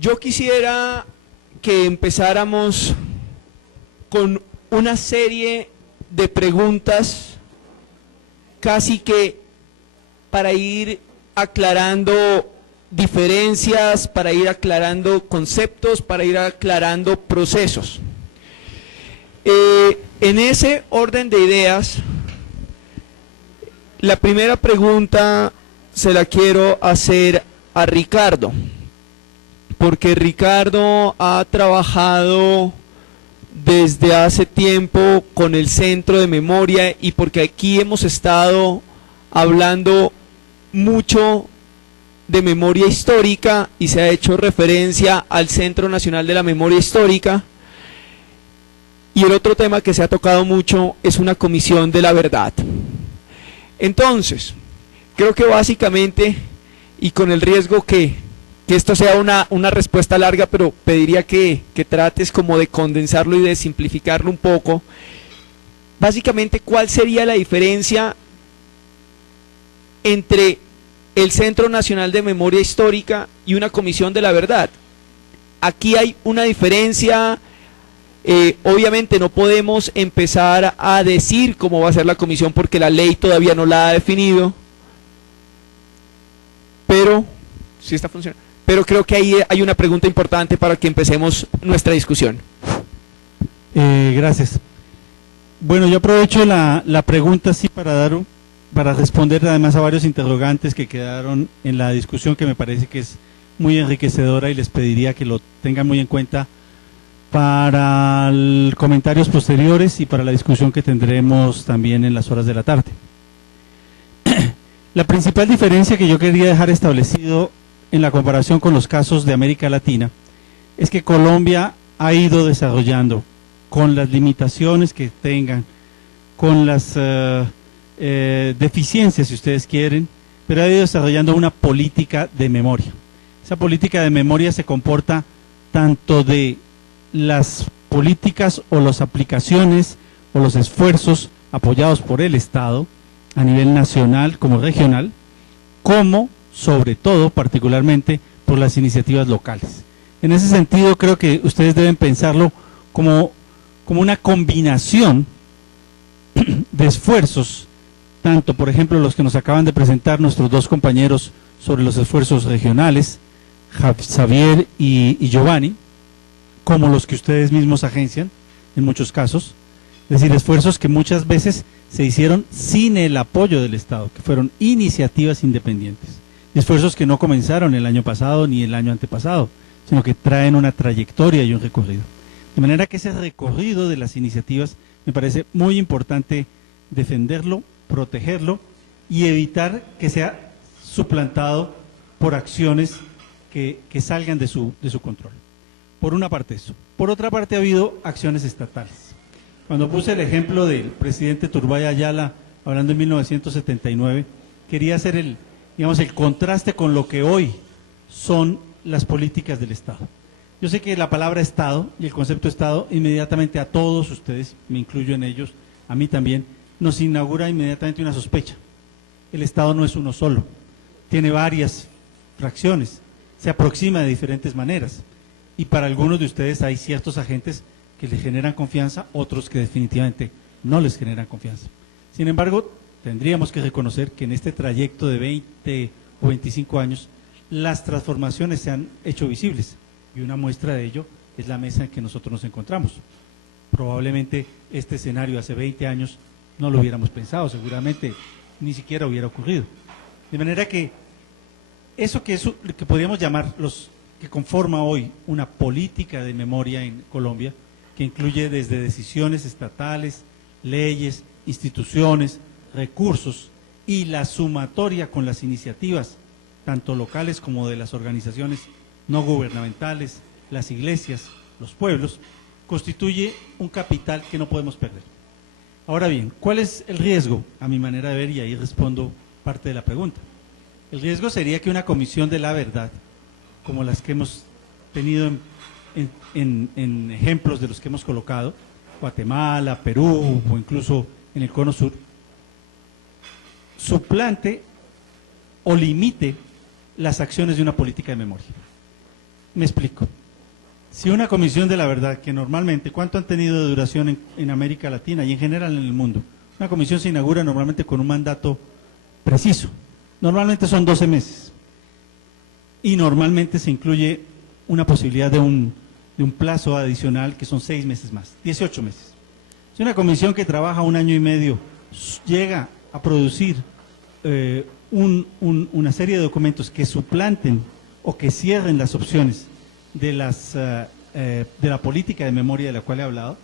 Yo quisiera que empezáramos con una serie de preguntas casi que para ir aclarando diferencias, para ir aclarando conceptos, para ir aclarando procesos. En ese orden de ideas, la primera pregunta se la quiero hacer a Ricardo, porque Ricardo ha trabajado desde hace tiempo con el Centro de Memoria y porque aquí hemos estado hablando mucho de memoria histórica y se ha hecho referencia al Centro Nacional de la Memoria Histórica. Y el otro tema que se ha tocado mucho es una comisión de la verdad. Entonces, creo que básicamente, y con el riesgo que esto sea una respuesta larga, pero pediría que trates como de condensarlo y de simplificarlo un poco, básicamente, ¿cuál sería la diferencia entre el Centro Nacional de Memoria Histórica y una comisión de la verdad? Aquí hay una diferencia. Obviamente no podemos empezar a decir cómo va a ser la comisión porque la ley todavía no la ha definido, pero sí está funcionando. Pero creo que ahí hay una pregunta importante para que empecemos nuestra discusión. Gracias. Bueno, yo aprovecho la pregunta sí para responder además a varios interrogantes que quedaron en la discusión, que me parece que es muy enriquecedora, y les pediría que lo tengan muy en cuenta para comentarios posteriores y para la discusión que tendremos también en las horas de la tarde. La principal diferencia que yo quería dejar establecido en la comparación con los casos de América Latina es que Colombia ha ido desarrollando, con las limitaciones que tengan, con las deficiencias, si ustedes quieren, pero ha ido desarrollando una política de memoria. Esa política de memoria se comporta tanto de las políticas o las aplicaciones o los esfuerzos apoyados por el Estado a nivel nacional como regional, como sobre todo particularmente por las iniciativas locales. En ese sentido creo que ustedes deben pensarlo como una combinación de esfuerzos, tanto por ejemplo los que nos acaban de presentar nuestros dos compañeros sobre los esfuerzos regionales, Xavier y Giovanni, como los que ustedes mismos agencian en muchos casos, es decir, esfuerzos que muchas veces se hicieron sin el apoyo del Estado, que fueron iniciativas independientes, esfuerzos que no comenzaron el año pasado ni el año antepasado, sino que traen una trayectoria y un recorrido. De manera que ese recorrido de las iniciativas me parece muy importante defenderlo, protegerlo y evitar que sea suplantado por acciones que salgan de su control. Por una parte eso. Por otra parte ha habido acciones estatales. Cuando puse el ejemplo del presidente Turbay Ayala, hablando en 1979, quería hacer el contraste con lo que hoy son las políticas del Estado. Yo sé que la palabra Estado y el concepto Estado inmediatamente a todos ustedes, me incluyo en ellos, a mí también, nos inaugura inmediatamente una sospecha. El Estado no es uno solo, tiene varias fracciones, se aproxima de diferentes maneras. Y para algunos de ustedes hay ciertos agentes que les generan confianza, otros que definitivamente no les generan confianza. Sin embargo, tendríamos que reconocer que en este trayecto de 20 o 25 años, las transformaciones se han hecho visibles, y una muestra de ello es la mesa en que nosotros nos encontramos. Probablemente este escenario hace 20 años no lo hubiéramos pensado, seguramente ni siquiera hubiera ocurrido. De manera que eso que podríamos llamar que conforma hoy una política de memoria en Colombia, que incluye desde decisiones estatales, leyes, instituciones, recursos y la sumatoria con las iniciativas, tanto locales como de las organizaciones no gubernamentales, las iglesias, los pueblos, constituye un capital que no podemos perder. Ahora bien, ¿cuál es el riesgo? A mi manera de ver, y ahí respondo parte de la pregunta. El riesgo sería que una comisión de la verdad, como las que hemos tenido en ejemplos de los que hemos colocado, Guatemala, Perú o incluso en el Cono Sur, suplante o limite las acciones de una política de memoria. Me explico. Si una comisión de la verdad, que normalmente, ¿cuánto han tenido de duración en América Latina y en general en el mundo? Una comisión se inaugura normalmente con un mandato preciso. Normalmente son 12 meses. Y normalmente se incluye una posibilidad de un plazo adicional que son 6 meses más, 18 meses. Si una comisión que trabaja 1 año y medio llega a producir una serie de documentos que suplanten o que cierren las opciones de la política de memoria de la cual he hablado,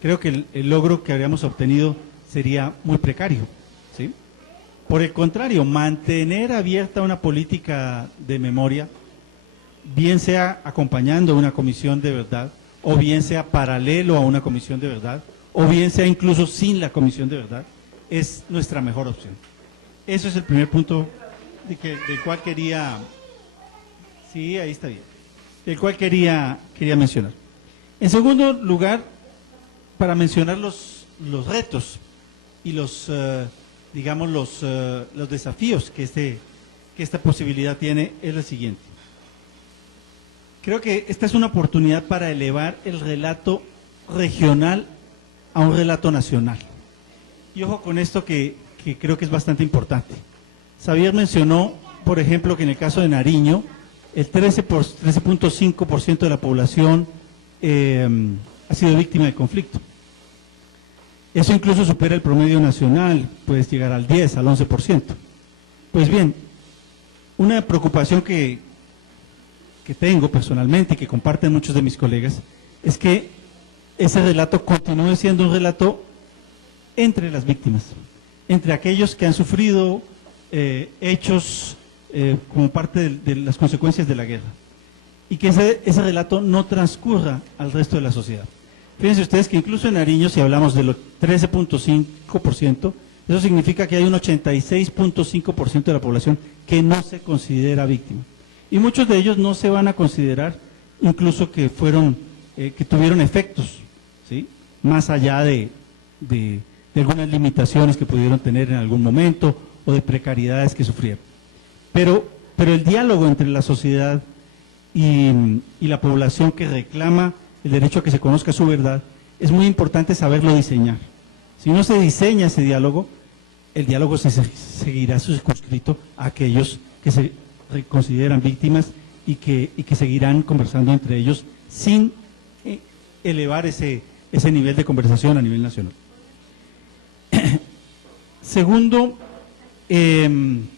creo que el logro que habríamos obtenido sería muy precario, ¿sí? Por el contrario, mantener abierta una política de memoria, bien sea acompañando a una comisión de verdad, o bien sea paralelo a una comisión de verdad, o bien sea incluso sin la comisión de verdad, es nuestra mejor opción. Eso es el primer punto del cual quería... Sí, ahí está bien. Del cual quería mencionar. En segundo lugar, para mencionar los retos y los desafíos que esta posibilidad tiene, es la siguiente. Creo que esta es una oportunidad para elevar el relato regional a un relato nacional. Y ojo con esto que creo que es bastante importante. Xavier mencionó, por ejemplo, que en el caso de Nariño, el 13.5% de la población ha sido víctima del conflicto. Eso incluso supera el promedio nacional, puede llegar al 10, al 11%. Pues bien, una preocupación que tengo personalmente y que comparten muchos de mis colegas es que ese relato continúe siendo un relato entre las víctimas, entre aquellos que han sufrido hechos como parte de las consecuencias de la guerra, y que ese relato no transcurra al resto de la sociedad. Fíjense ustedes que incluso en Nariño, si hablamos del 13.5%, eso significa que hay un 86.5% de la población que no se considera víctima. Y muchos de ellos no se van a considerar incluso que tuvieron efectos, ¿sí? Más allá de algunas limitaciones que pudieron tener en algún momento o de precariedades que sufrieron. Pero el diálogo entre la sociedad y la población que reclama el derecho a que se conozca su verdad, es muy importante saberlo diseñar. Si no se diseña ese diálogo, el diálogo se seguirá circunscrito a aquellos que se consideran víctimas y que seguirán conversando entre ellos sin elevar ese nivel de conversación a nivel nacional. Segundo, el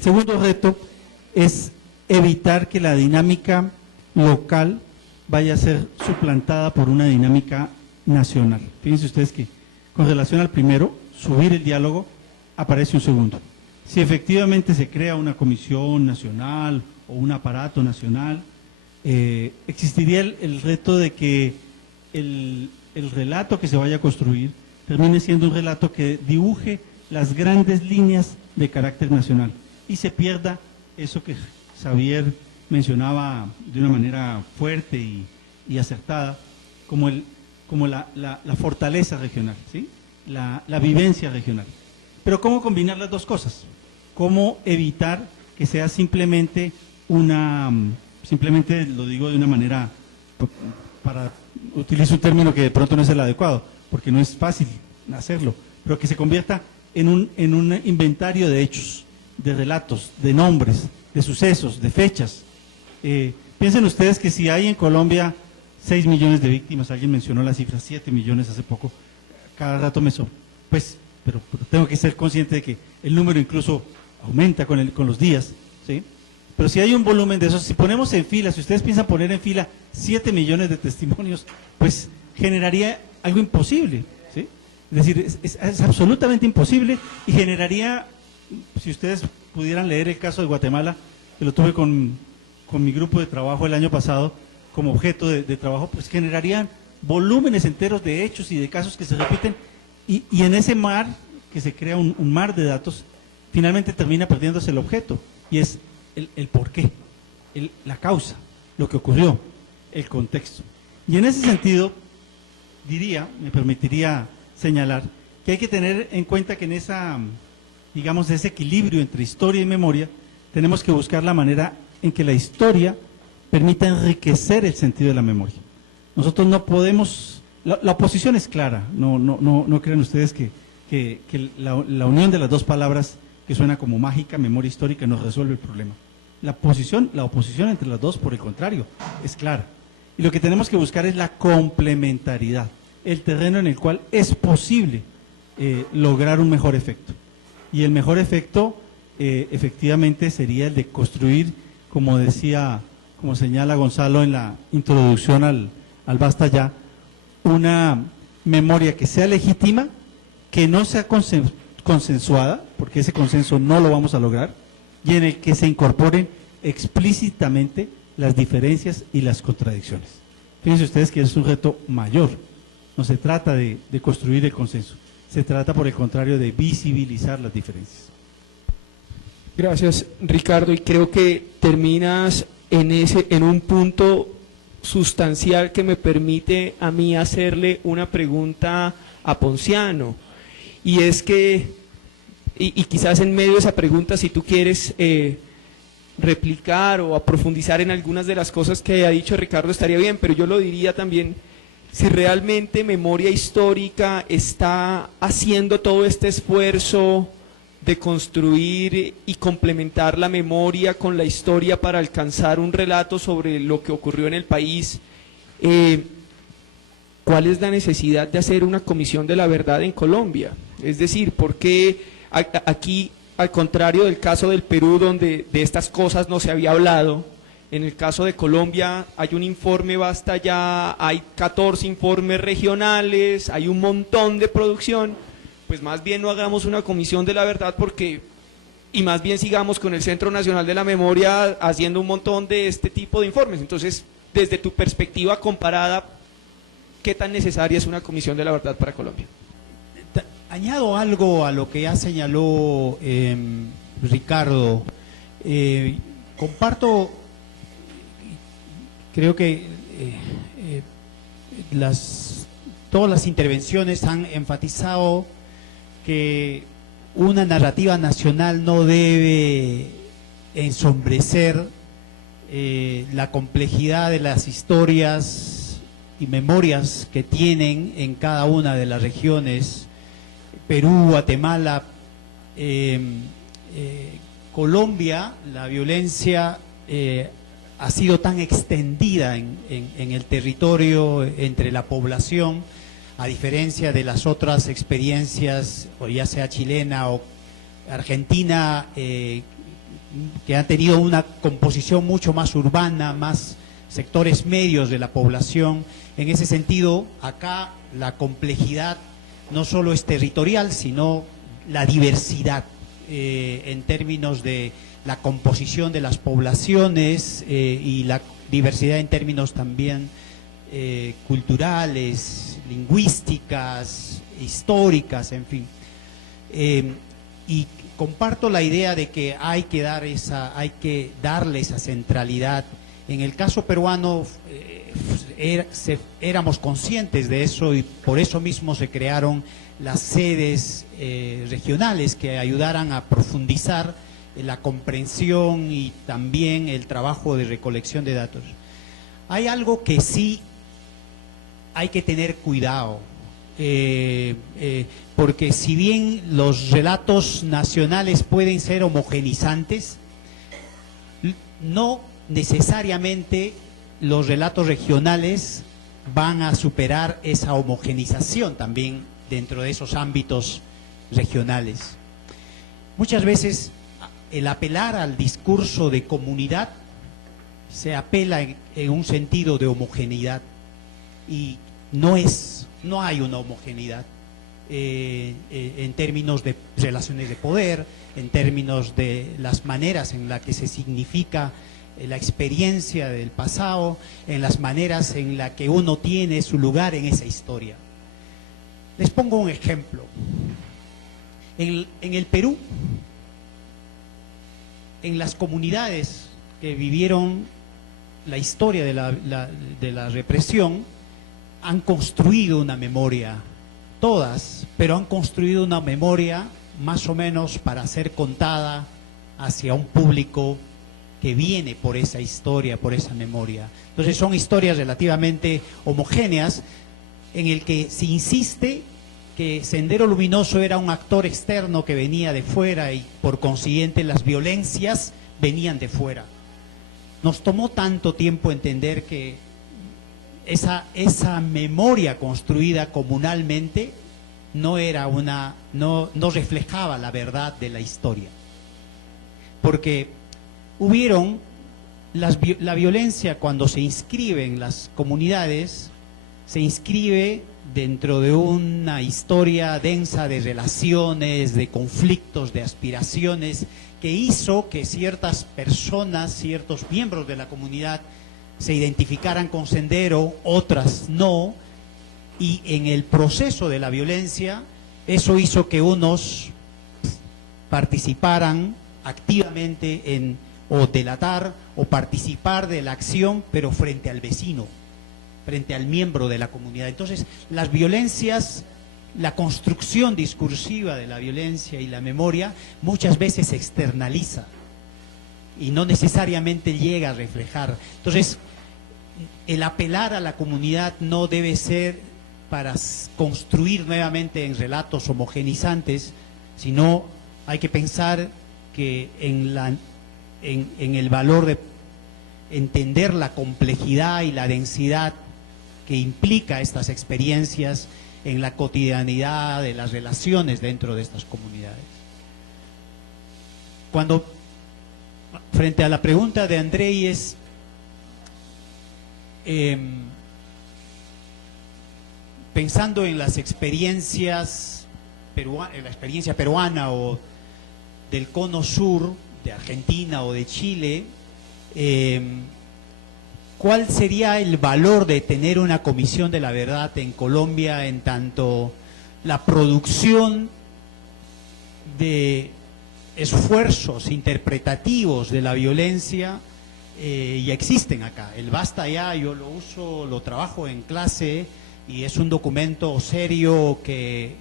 segundo reto es evitar que la dinámica local vaya a ser suplantada por una dinámica nacional. Fíjense ustedes que con relación al primero, subir el diálogo, aparece un segundo. Si efectivamente se crea una comisión nacional o un aparato nacional, existiría el reto de que el relato que se vaya a construir termine siendo un relato que dibuje las grandes líneas de carácter nacional y se pierda eso que Xavier mencionaba de una manera fuerte y acertada, como la fortaleza regional, ¿sí? la vivencia regional. Pero ¿cómo combinar las dos cosas? ¿Cómo evitar que sea simplemente lo digo de una manera, utilizo un término que de pronto no es el adecuado, porque no es fácil hacerlo, pero que se convierta en un inventario de hechos, de relatos, de nombres, de sucesos, de fechas? Piensen ustedes que si hay en Colombia 6 millones de víctimas, alguien mencionó la cifra, 7 millones hace poco, cada rato pero tengo que ser consciente de que el número incluso aumenta con los días, ¿sí? Pero si hay un volumen de esos, si ponemos en fila, si ustedes piensan poner en fila 7 millones de testimonios, pues generaría algo imposible, ¿sí? Es decir, es absolutamente imposible y generaría, si ustedes pudieran leer el caso de Guatemala, que lo tuve con mi grupo de trabajo el año pasado como objeto de trabajo, pues generarían volúmenes enteros de hechos y de casos que se repiten y en ese mar, que se crea un mar de datos, finalmente termina perdiéndose el objeto y es el porqué, la causa, lo que ocurrió, el contexto. Y en ese sentido, me permitiría señalar que hay que tener en cuenta que en ese equilibrio entre historia y memoria, tenemos que buscar la manera en que la historia permita enriquecer el sentido de la memoria. Nosotros no podemos, la oposición es clara, no crean ustedes que la unión de las dos palabras que suena como mágica, memoria histórica, nos resuelve el problema. La oposición entre las dos, por el contrario, es clara. Y lo que tenemos que buscar es la complementariedad, el terreno en el cual es posible lograr un mejor efecto. Y el mejor efecto, efectivamente, sería el de construir, como decía, como señala Gonzalo en la introducción al Basta Ya, una memoria que sea legítima, que no sea consensuada, porque ese consenso no lo vamos a lograr, y en el que se incorporen explícitamente las diferencias y las contradicciones. Fíjense ustedes que es un reto mayor. No se trata de construir el consenso, se trata por el contrario de visibilizar las diferencias. Gracias, Ricardo, y creo que terminas en un punto sustancial que me permite a mí hacerle una pregunta a Ponciano, y es que, y quizás en medio de esa pregunta, si tú quieres replicar o a profundizar en algunas de las cosas que ha dicho Ricardo, estaría bien, pero yo lo diría también, si realmente Memoria Histórica está haciendo todo este esfuerzo de construir y complementar la memoria con la historia para alcanzar un relato sobre lo que ocurrió en el país, ¿cuál es la necesidad de hacer una comisión de la verdad en Colombia? Es decir, ¿por qué aquí, al contrario del caso del Perú, donde de estas cosas no se había hablado, en el caso de Colombia hay un informe Basta Ya, hay 14 informes regionales, hay un montón de producción? Pues más bien no hagamos una comisión de la verdad y más bien sigamos con el Centro Nacional de la Memoria haciendo un montón de este tipo de informes. Entonces, desde tu perspectiva comparada, ¿qué tan necesaria es una comisión de la verdad para Colombia? Añado algo a lo que ya señaló Ricardo. Comparto, creo que todas las intervenciones han enfatizado que una narrativa nacional no debe ensombrecer la complejidad de las historias y memorias que tienen en cada una de las regiones, Perú, Guatemala, Colombia. La violencia ha sido tan extendida en el territorio, entre la población, a diferencia de las otras experiencias, o ya sea chilena o argentina, que han tenido una composición mucho más urbana, más sectores medios de la población. En ese sentido, acá la complejidad no solo es territorial, sino la diversidad en términos de la composición de las poblaciones y la diversidad en términos también culturales, lingüísticas, históricas, en fin. Y comparto la idea de que hay que darle esa centralidad. En el caso peruano éramos conscientes de eso, y por eso mismo se crearon las sedes regionales que ayudaran a profundizar la comprensión y también el trabajo de recolección de datos. Hay algo que sí hay que tener cuidado, porque si bien los relatos nacionales pueden ser homogenizantes, no necesariamente los relatos regionales van a superar esa homogenización también dentro de esos ámbitos regionales. Muchas veces el apelar al discurso de comunidad se apela en un sentido de homogeneidad, y no hay una homogeneidad en términos de relaciones de poder, en términos de las maneras en las que se significa la experiencia del pasado, en las maneras en las que uno tiene su lugar en esa historia. Les pongo un ejemplo. En el Perú, en las comunidades que vivieron la historia de la represión, han construido una memoria, todas, pero han construido una memoria más o menos para ser contada hacia un público que viene por esa historia, por esa memoria. Entonces son historias relativamente homogéneas en el que se insiste que Sendero Luminoso era un actor externo que venía de fuera y por consiguiente las violencias venían de fuera. Nos tomó tanto tiempo entender que esa memoria construida comunalmente no reflejaba la verdad de la historia. Porque la violencia cuando se inscribe en las comunidades, se inscribe dentro de una historia densa de relaciones, de conflictos, de aspiraciones, que hizo que ciertas personas, ciertos miembros de la comunidad se identificaran con Sendero, otras no, y en el proceso de la violencia, eso hizo que unos participaran activamente en o delatar o participar de la acción, pero frente al vecino, frente al miembro de la comunidad. Entonces, las violencias, la construcción discursiva de la violencia y la memoria muchas veces se externaliza y no necesariamente llega a reflejar. Entonces, el apelar a la comunidad no debe ser para construir nuevamente en relatos homogenizantes, sino hay que pensar que en el valor de entender la complejidad y la densidad que implica estas experiencias en la cotidianidad de las relaciones dentro de estas comunidades. Cuando, frente a la pregunta de Andrés, pensando en las experiencias en la experiencia peruana o del cono sur, de Argentina o de Chile, ¿cuál sería el valor de tener una comisión de la verdad en Colombia en tanto la producción de esfuerzos interpretativos de la violencia ya existen acá? El Basta Ya, yo lo uso, lo trabajo en clase y es un documento serio que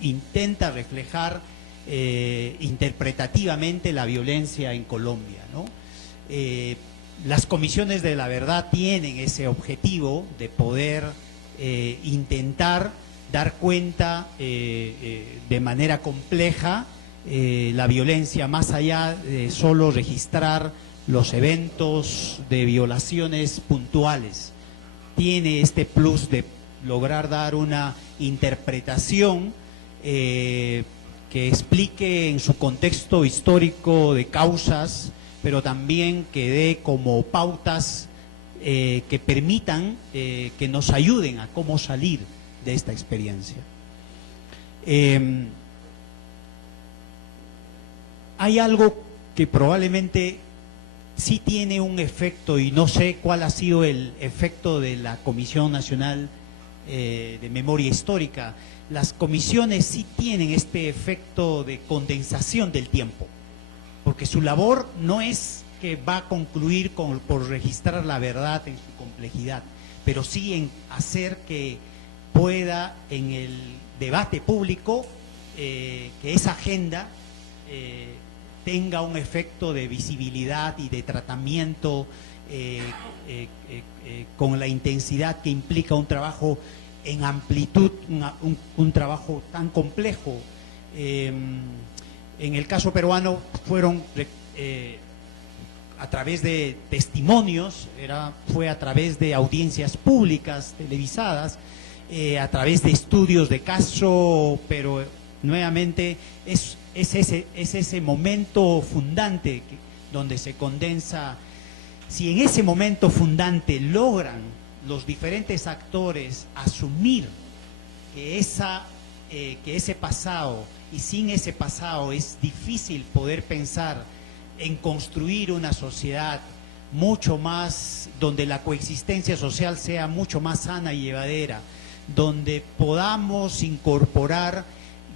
intenta reflejar interpretativamente la violencia en Colombia, ¿no? Las comisiones de la verdad tienen ese objetivo de poder intentar dar cuenta de manera compleja la violencia, más allá de solo registrar los eventos de violaciones puntuales. Tiene este plus de lograr dar una interpretación que explique en su contexto histórico de causas, pero también que dé como pautas que permitan, que nos ayuden a cómo salir de esta experiencia. Hay algo que probablemente sí tiene un efecto, y no sé cuál ha sido el efecto de la Comisión Nacional de Memoria Histórica. Las comisiones sí tienen este efecto de condensación del tiempo, porque su labor no es que va a concluir por registrar la verdad en su complejidad, pero sí en hacer que pueda en el debate público que esa agenda tenga un efecto de visibilidad y de tratamiento con la intensidad que implica un trabajo en amplitud, un trabajo tan complejo. En el caso peruano fueron a través de testimonios, fue a través de audiencias públicas televisadas, a través de estudios de caso, pero nuevamente es ese momento fundante donde se condensa. Si en ese momento fundante logran los diferentes actores asumir que ese pasado, y sin ese pasado es difícil poder pensar en construir una sociedad mucho más, donde la coexistencia social sea mucho más sana y llevadera, donde podamos incorporar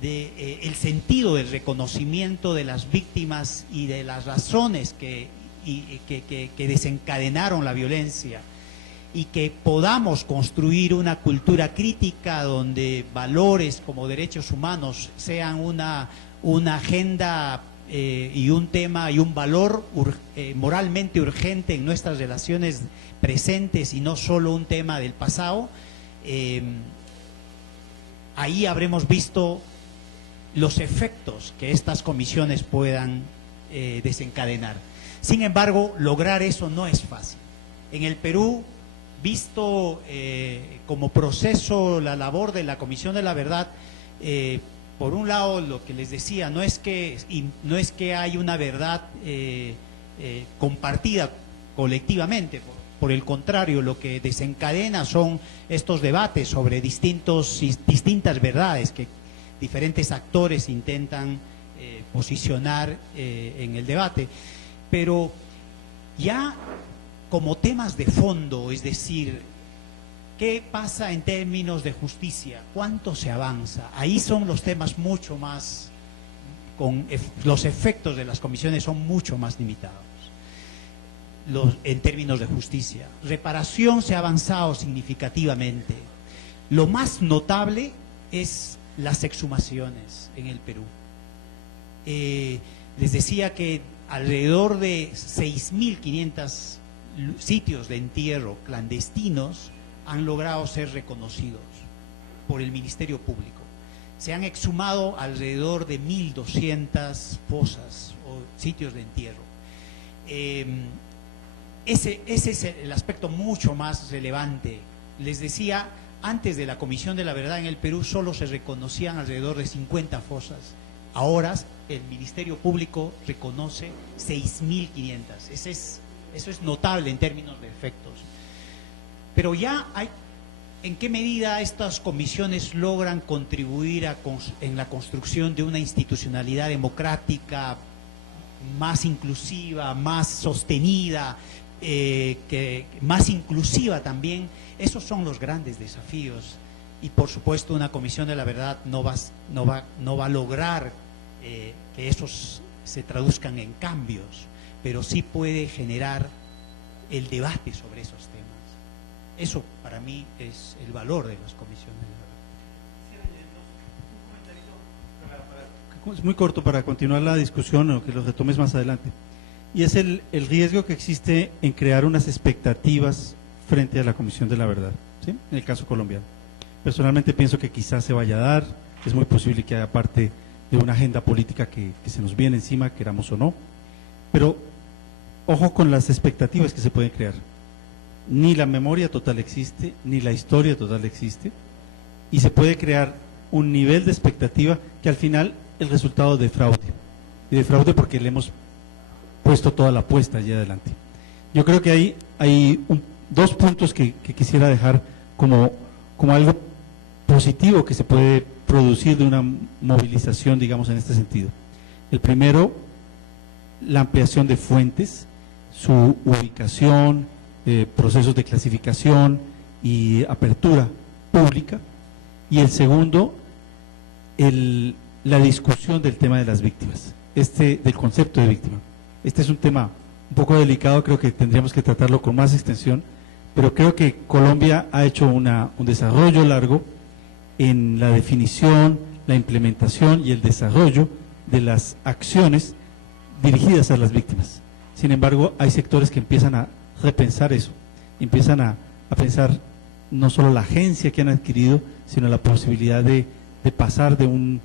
el sentido del reconocimiento de las víctimas y de las razones que desencadenaron la violencia, y que podamos construir una cultura crítica donde valores como derechos humanos sean una agenda y un tema y un valor moralmente urgente en nuestras relaciones presentes y no solo un tema del pasado, ahí habremos visto los efectos que estas comisiones puedan desencadenar. Sin embargo, lograr eso no es fácil. En el Perú, visto como proceso la labor de la Comisión de la Verdad, por un lado, lo que les decía, no es que hay una verdad compartida colectivamente, por el contrario, lo que desencadena son estos debates sobre distintas verdades que diferentes actores intentan posicionar en el debate. Pero ya como temas de fondo, es decir, ¿qué pasa en términos de justicia? ¿Cuánto se avanza? Ahí son los temas mucho más, los efectos de las comisiones son mucho más limitados en términos de justicia. Reparación se ha avanzado significativamente. Lo más notable es las exhumaciones en el Perú. Les decía que alrededor de 6.500 sitios de entierro clandestinos han logrado ser reconocidos por el Ministerio Público. Se han exhumado alrededor de 1.200 fosas o sitios de entierro. Ese es el aspecto mucho más relevante. Les decía, antes de la Comisión de la Verdad en el Perú solo se reconocían alrededor de 50 fosas. Ahora el Ministerio Público reconoce 6.500. Eso es notable en términos de efectos. Pero ya hay, ¿en qué medida estas comisiones logran contribuir en la construcción de una institucionalidad democrática más inclusiva, más sostenida, más inclusiva también? Esos son los grandes desafíos. Y por supuesto una Comisión de la Verdad no va a lograr que esos se traduzcan en cambios, pero sí puede generar el debate sobre esos temas. Eso para mí es el valor de las comisiones de la verdad. Es muy corto para continuar la discusión o que lo retomes más adelante. Y es el riesgo que existe en crear unas expectativas frente a la Comisión de la Verdad, ¿sí? En el caso colombiano. Personalmente pienso que quizás se vaya a dar, es muy posible que haya parte de una agenda política que se nos viene encima, queramos o no, pero ojo con las expectativas que se pueden crear. Ni la memoria total existe, ni la historia total existe, y se puede crear un nivel de expectativa que al final el resultado de fraude, y de fraude porque le hemos puesto toda la apuesta allí adelante. Yo creo que hay dos puntos que quisiera dejar como algo positivo que se puede producir de una movilización, digamos, en este sentido. El primero, la ampliación de fuentes, su ubicación, procesos de clasificación y apertura pública. Y el segundo, la discusión del tema de las víctimas, del concepto de víctima. Este es un tema un poco delicado, creo que tendríamos que tratarlo con más extensión, pero creo que Colombia ha hecho un desarrollo largo en la definición, la implementación y el desarrollo de las acciones dirigidas a las víctimas. Sin embargo, hay sectores que empiezan a repensar eso, empiezan a pensar no solo la agencia que han adquirido, sino la posibilidad de pasar de una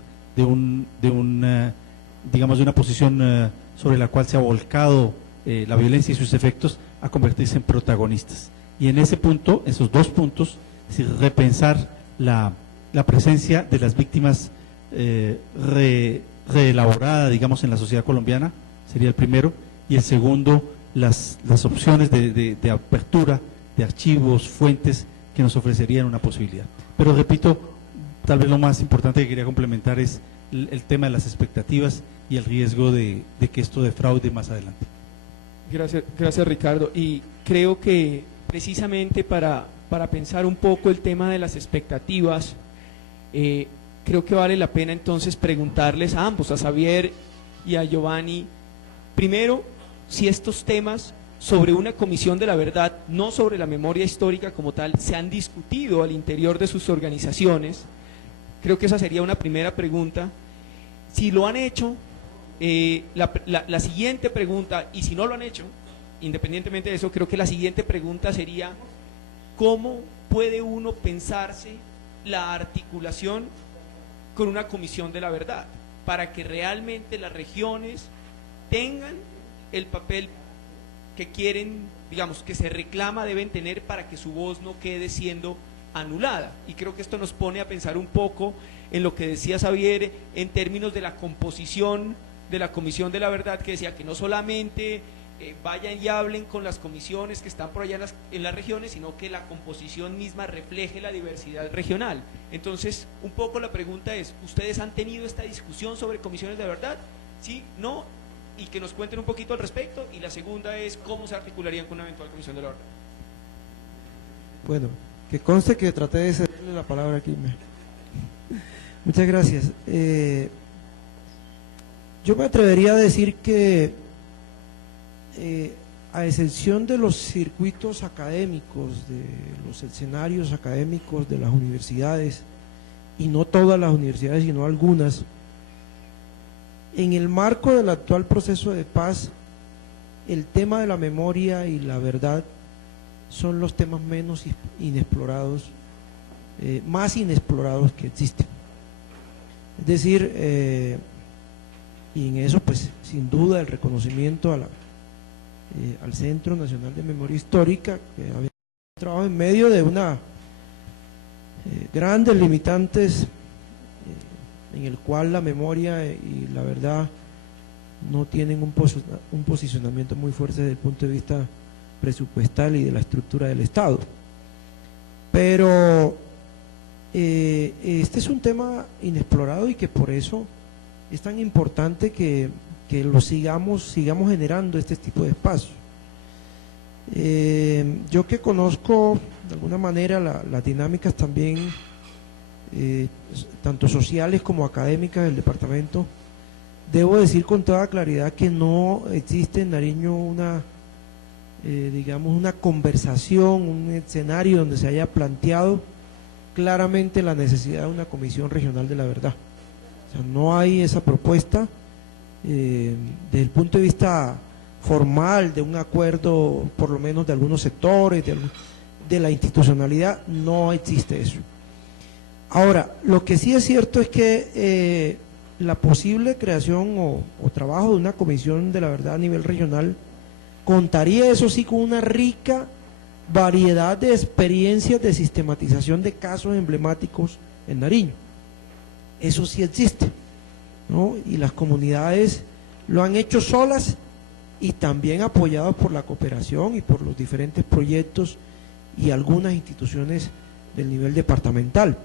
posición sobre la cual se ha volcado la violencia y sus efectos, a convertirse en protagonistas. Y en ese punto, esos dos puntos, es decir, repensar la presencia de las víctimas reelaborada, digamos, en la sociedad colombiana, sería el primero, y el segundo, las opciones de apertura de archivos, fuentes que nos ofrecerían una posibilidad. Pero repito, tal vez lo más importante que quería complementar es el tema de las expectativas y el riesgo de que esto defraude más adelante. Gracias Ricardo. Y creo que precisamente para pensar un poco el tema de las expectativas, creo que vale la pena entonces preguntarles a ambos, a Xavier y a Giovanni, primero, si estos temas sobre una comisión de la verdad, no sobre la memoria histórica como tal, se han discutido al interior de sus organizaciones. Creo que esa sería una primera pregunta. Si lo han hecho, La siguiente pregunta, y si no lo han hecho, independientemente de eso, creo que la siguiente pregunta sería: ¿cómo puede uno pensarse la articulación con una comisión de la verdad para que realmente las regiones tengan el papel que quieren, digamos, que se reclama deben tener para que su voz no quede siendo anulada? Y creo que esto nos pone a pensar un poco en lo que decía Xavier en términos de la composición de la Comisión de la Verdad, que decía que no solamente vayan y hablen con las comisiones que están por allá en las regiones, sino que la composición misma refleje la diversidad regional. Entonces, un poco la pregunta es: ¿ustedes han tenido esta discusión sobre comisiones de verdad? ¿Sí? ¿No? Y que nos cuenten un poquito al respecto. Y la segunda es: ¿cómo se articularían con una eventual comisión de la verdad? Bueno, que conste que traté de cederle la palabra aquí. Muchas gracias. Yo me atrevería a decir que a excepción de los circuitos académicos, de los escenarios académicos de las universidades, y no todas las universidades, sino algunas, en el marco del actual proceso de paz, el tema de la memoria y la verdad son los temas menos inexplorados, más inexplorados que existen. Es decir, y en eso pues sin duda el reconocimiento al Centro Nacional de Memoria Histórica, que había trabajado en medio de una grandes limitantes en el cual la memoria y la verdad no tienen un posicionamiento muy fuerte desde el punto de vista presupuestal y de la estructura del Estado. Pero este es un tema inexplorado y que por eso es tan importante que lo sigamos generando este tipo de espacios. Yo que conozco de alguna manera las dinámicas también tanto sociales como académicas del departamento, debo decir con toda claridad que no existe en Nariño digamos una conversación, un escenario donde se haya planteado claramente la necesidad de una comisión regional de la verdad. O sea, no hay esa propuesta desde el punto de vista formal de un acuerdo, por lo menos de algunos sectores, de la institucionalidad, no existe eso. Ahora, lo que sí es cierto es que la posible creación o trabajo de una comisión de la verdad a nivel regional contaría, eso sí, con una rica variedad de experiencias de sistematización de casos emblemáticos en Nariño. Eso sí existe, ¿no? Y las comunidades lo han hecho solas y también apoyados por la cooperación y por los diferentes proyectos y algunas instituciones del nivel departamental.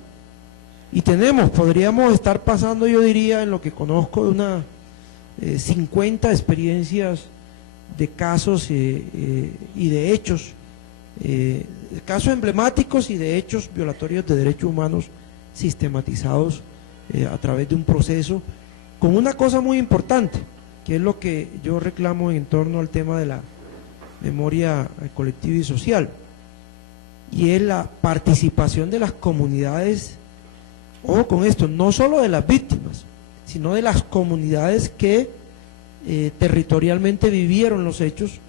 Y podríamos estar pasando, yo diría, en lo que conozco, de unas 50 experiencias de casos y de hechos, casos emblemáticos y de hechos violatorios de derechos humanos sistematizados a través de un proceso, con una cosa muy importante, que es lo que yo reclamo en torno al tema de la memoria colectiva y social, y es la participación de las comunidades. Ojo con esto, no solo de las víctimas, sino de las comunidades que territorialmente vivieron los hechos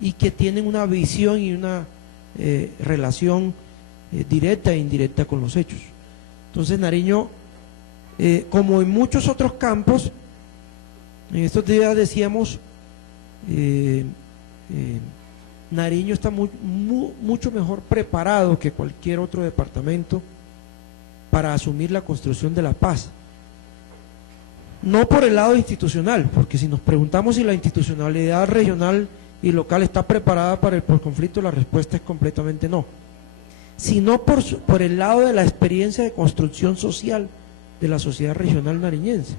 y que tienen una visión y una relación directa e indirecta con los hechos. Entonces Nariño, como en muchos otros campos, en estos días decíamos, Nariño está mucho mejor preparado que cualquier otro departamento para asumir la construcción de la paz. No por el lado institucional, porque si nos preguntamos si la institucionalidad regional y local está preparada para el posconflicto, la respuesta es completamente no, sino por el lado de la experiencia de construcción social de la sociedad regional nariñense,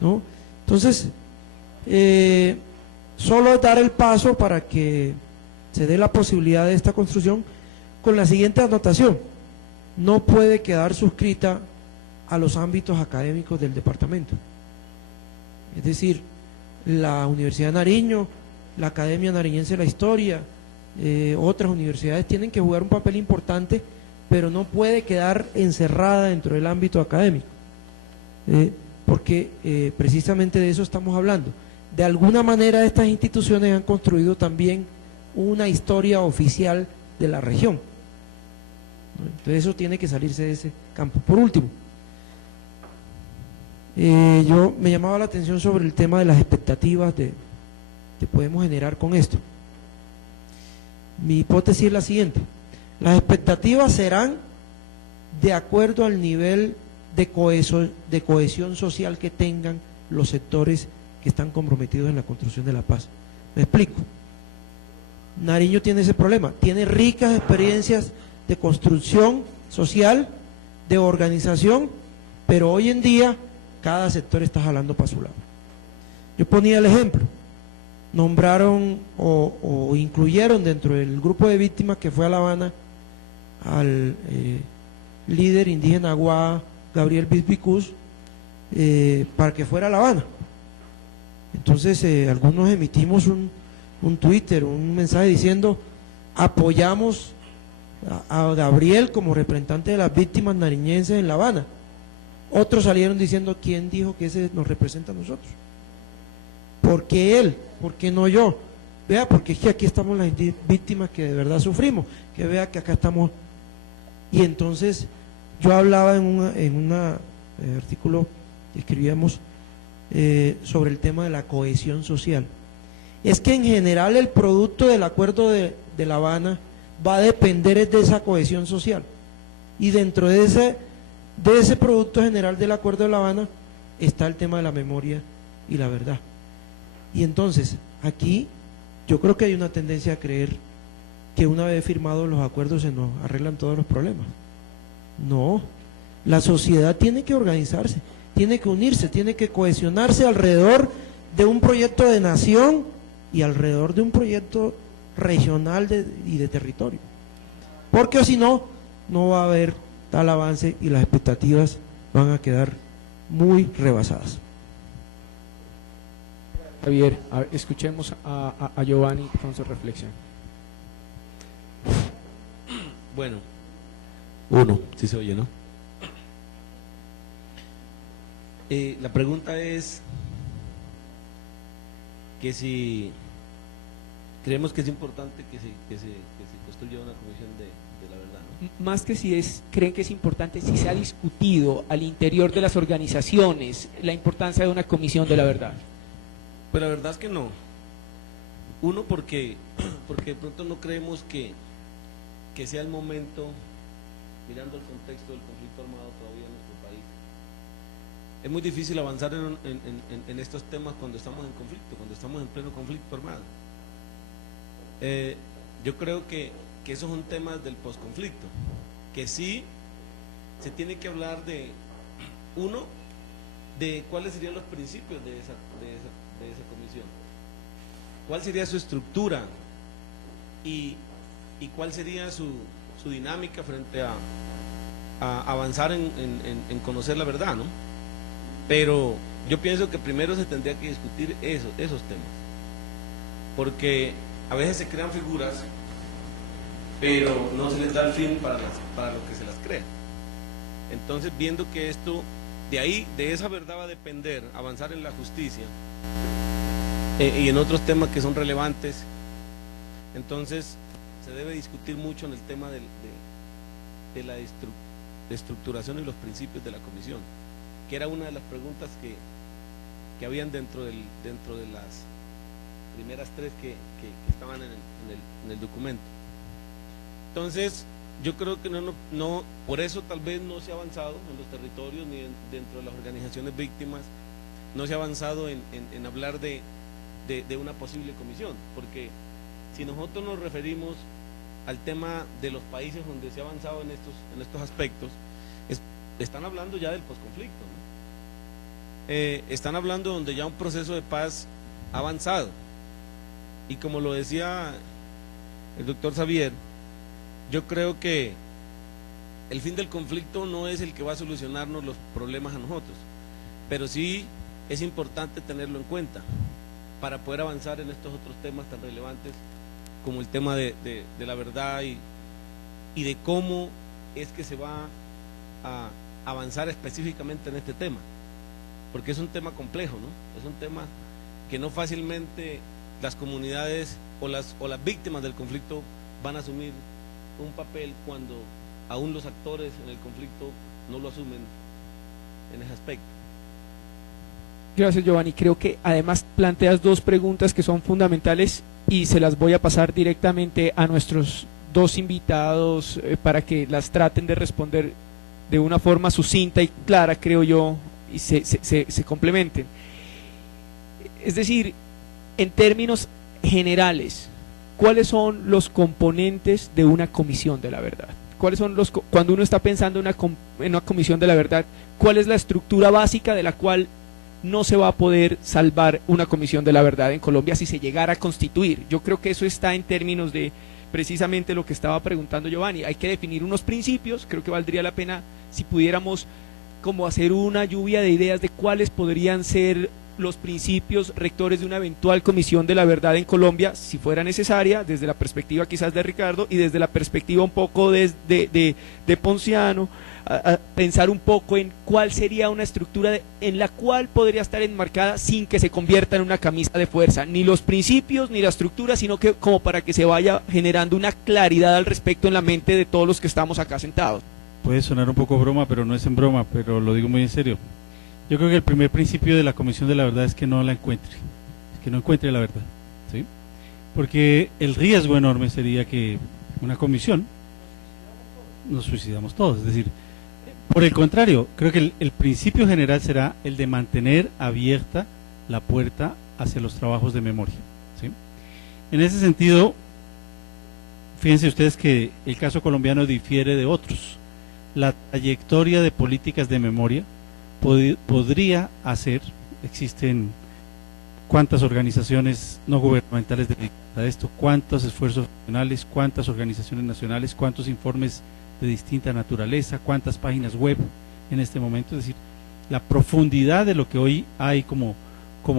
¿no? Entonces, solo es dar el paso para que se dé la posibilidad de esta construcción con la siguiente anotación: no puede quedar suscrita a los ámbitos académicos del departamento. Es decir, la Universidad de Nariño, la Academia Nariñense de la Historia, otras universidades tienen que jugar un papel importante, pero no puede quedar encerrada dentro del ámbito académico. porque precisamente de eso estamos hablando. De alguna manera estas instituciones han construido también una historia oficial de la región. Entonces eso tiene que salirse de ese campo. Por último, yo me llamaba la atención sobre el tema de las expectativas que podemos generar con esto. Mi hipótesis es la siguiente: las expectativas serán de acuerdo al nivel de cohesión social que tengan los sectores que están comprometidos en la construcción de la paz. Me explico. Nariño tiene ese problema, tiene ricas experiencias de construcción social, de organización, pero hoy en día cada sector está jalando para su lado. Yo ponía el ejemplo, nombraron o incluyeron dentro del grupo de víctimas que fue a La Habana al líder indígena Aguá, Gabriel Bisbicús, para que fuera a La Habana. Entonces algunos emitimos un Twitter, un mensaje diciendo apoyamos a Gabriel como representante de las víctimas nariñenses en La Habana. Otros salieron diciendo, ¿quién dijo que ese nos representa a nosotros? ¿Por qué él? ¿Por qué no yo? Vea, porque es que aquí estamos las víctimas que de verdad sufrimos, que vea que acá estamos. Y entonces yo hablaba en un artículo que escribíamos sobre el tema de la cohesión social. Es que en general el producto del acuerdo de La Habana va a depender de esa cohesión social, y dentro de ese producto general del acuerdo de La Habana está el tema de la memoria y la verdad. Y entonces aquí yo creo que hay una tendencia a creer que una vez firmados los acuerdos se nos arreglan todos los problemas. No, la sociedad tiene que organizarse, tiene que unirse, tiene que cohesionarse alrededor de un proyecto de nación y alrededor de un proyecto regional y de territorio, porque si no, no va a haber tal avance y las expectativas van a quedar muy rebasadas. Javier, escuchemos a Giovanni con su reflexión. Bueno, sí se oye, ¿no? La pregunta es que si creemos que es importante que se construya una comisión de la verdad, ¿no? Más que creen que es importante, si se ha discutido al interior de las organizaciones la importancia de una comisión de la verdad. Pues la verdad es que no. Uno, porque de pronto no creemos que sea el momento, mirando el contexto del conflicto armado todavía en nuestro país. Es muy difícil avanzar en estos temas cuando estamos en conflicto, cuando estamos en pleno conflicto armado. Yo creo que esos son temas del posconflicto, que sí se tiene que hablar de cuáles serían los principios de esa comisión, cuál sería su estructura y cuál sería su dinámica frente a avanzar en conocer la verdad, ¿no? Pero yo pienso que primero se tendría que discutir esos temas, porque a veces se crean figuras, pero no se les da el fin para lo que se las crea. Entonces, viendo que esto, de esa verdad va a depender avanzar en la justicia y en otros temas que son relevantes, entonces se debe discutir mucho en el tema de la estructuración y los principios de la comisión, que era una de las preguntas que habían dentro de las primeras tres que estaban en el documento. Entonces, yo creo que no, por eso tal vez no se ha avanzado en los territorios ni dentro de las organizaciones víctimas, no se ha avanzado en hablar de una posible comisión, porque si nosotros nos referimos al tema de los países donde se ha avanzado en estos aspectos, están hablando ya del posconflicto, ¿no? Están hablando donde ya un proceso de paz ha avanzado, y como lo decía el doctor Xavier, yo creo que el fin del conflicto no es el que va a solucionarnos los problemas a nosotros, pero sí es importante tenerlo en cuenta para poder avanzar en estos otros temas tan relevantes como el tema de la verdad y de cómo es que se va a avanzar específicamente en este tema. porque es un tema complejo, ¿no? Es un tema que no fácilmente las comunidades o las víctimas del conflicto van a asumir un papel cuando aún los actores en el conflicto no lo asumen en ese aspecto. Gracias, Giovanni. Creo que además planteas dos preguntas que son fundamentales y se las voy a pasar directamente a nuestros dos invitados para que las traten de responder de una forma sucinta y clara, creo yo, y se complementen. Es decir, en términos generales, ¿cuáles son los componentes de una comisión de la verdad? ¿Cuáles son cuando uno está pensando en una comisión de la verdad, cuál es la estructura básica de la cual no se va a poder salvar una comisión de la verdad en Colombia si se llegara a constituir? Yo creo que eso está en términos de precisamente lo que estaba preguntando Giovanni. Hay que definir unos principios. Creo que valdría la pena si pudiéramos como hacer una lluvia de ideas de cuáles podrían ser los principios rectores de una eventual comisión de la verdad en Colombia, si fuera necesaria, desde la perspectiva quizás de Ricardo y desde la perspectiva un poco de Ponciano, a pensar un poco en cuál sería una estructura en la cual podría estar enmarcada sin que se convierta en una camisa de fuerza, ni los principios ni la estructura, sino que como para que se vaya generando una claridad al respecto en la mente de todos los que estamos acá sentados. Puede sonar un poco broma, pero no es en broma, pero lo digo muy en serio. Yo creo que el primer principio de la Comisión de la Verdad es que no la encuentre, es que no encuentre la verdad, ¿sí? Porque el riesgo enorme sería que una comisión nos suicidamos todos. Es decir, por el contrario, creo que el principio general será el de mantener abierta la puerta hacia los trabajos de memoria, ¿sí? En ese sentido, fíjense ustedes que el caso colombiano difiere de otros. La trayectoria de políticas de memoria podría hacer, existen cuántas organizaciones no gubernamentales dedicadas a esto, cuántos esfuerzos nacionales, cuántas organizaciones nacionales, cuántos informes de distinta naturaleza, cuántas páginas web en este momento. Es decir, la profundidad de lo que hoy hay como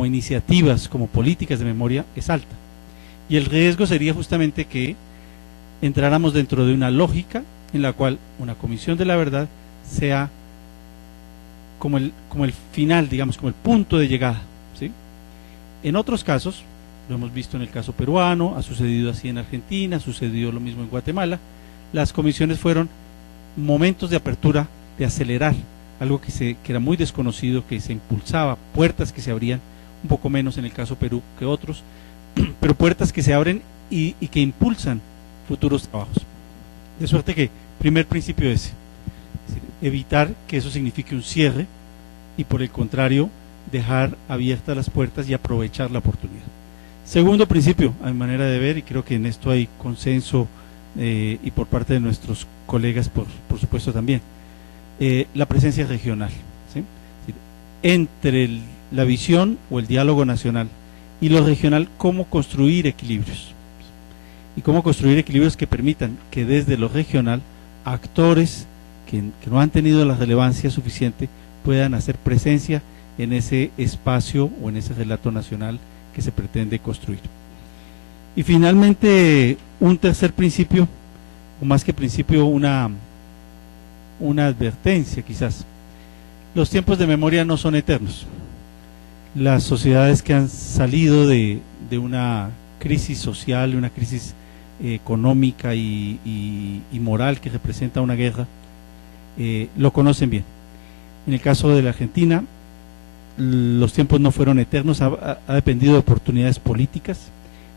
iniciativas, como políticas de memoria es alta, y el riesgo sería justamente que entráramos dentro de una lógica en la cual una comisión de la verdad sea como el final, digamos, como el punto de llegada, ¿sí? En otros casos, lo hemos visto en el caso peruano, ha sucedido así en Argentina, ha sucedido lo mismo en Guatemala, las comisiones fueron momentos de apertura, de acelerar, algo que era muy desconocido, que se impulsaba, puertas que se abrían, un poco menos en el caso Perú que otros, pero puertas que se abren y que impulsan futuros trabajos. De suerte que, primer principio ese, es decir, evitar que eso signifique un cierre y por el contrario dejar abiertas las puertas y aprovechar la oportunidad. Segundo principio, a mi manera de ver, y creo que en esto hay consenso y por parte de nuestros colegas por supuesto también, la presencia regional, ¿sí? Es decir, entre la visión o el diálogo nacional y lo regional, cómo construir equilibrios y cómo construir equilibrios que permitan que desde lo regional actores que no han tenido la relevancia suficiente puedan hacer presencia en ese espacio o en ese relato nacional que se pretende construir. Y finalmente, un tercer principio, o más que principio, una advertencia quizás. Los tiempos de memoria no son eternos. Las sociedades que han salido de una crisis social, de una crisis económica y moral que representa una guerra, lo conocen bien. En el caso de la Argentina, los tiempos no fueron eternos, ha dependido de oportunidades políticas.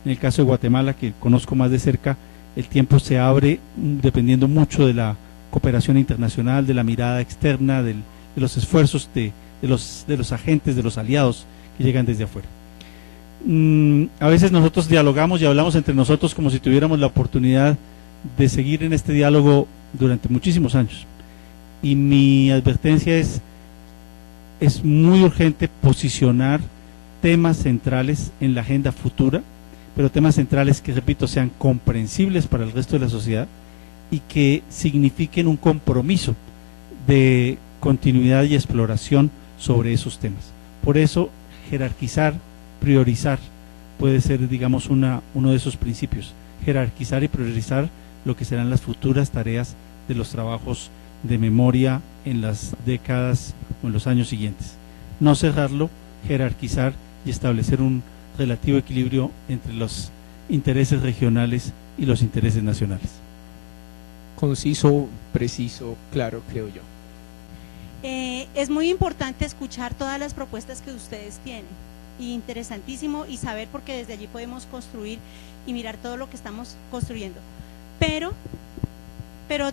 En el caso de Guatemala, que conozco más de cerca, el tiempo se abre dependiendo mucho de la cooperación internacional, de la mirada externa, de los esfuerzos de los agentes, de los aliados que llegan desde afuera. A veces nosotros dialogamos y hablamos entre nosotros como si tuviéramos la oportunidad de seguir en este diálogo durante muchísimos años. Y mi advertencia es muy urgente posicionar temas centrales en la agenda futura, pero temas centrales que, repito, sean comprensibles para el resto de la sociedad y que signifiquen un compromiso de continuidad y exploración sobre esos temas. Por eso, jerarquizar, priorizar, puede ser, digamos, uno de esos principios. Jerarquizar y priorizar lo que serán las futuras tareas de los trabajos de memoria en las décadas o en los años siguientes. no cerrarlo, jerarquizar y establecer un relativo equilibrio entre los intereses regionales y los intereses nacionales. Conciso, preciso, claro, creo yo. Es muy importante escuchar todas las propuestas que ustedes tienen, y interesantísimo, y saber, porque desde allí podemos construir y mirar todo lo que estamos construyendo. Pero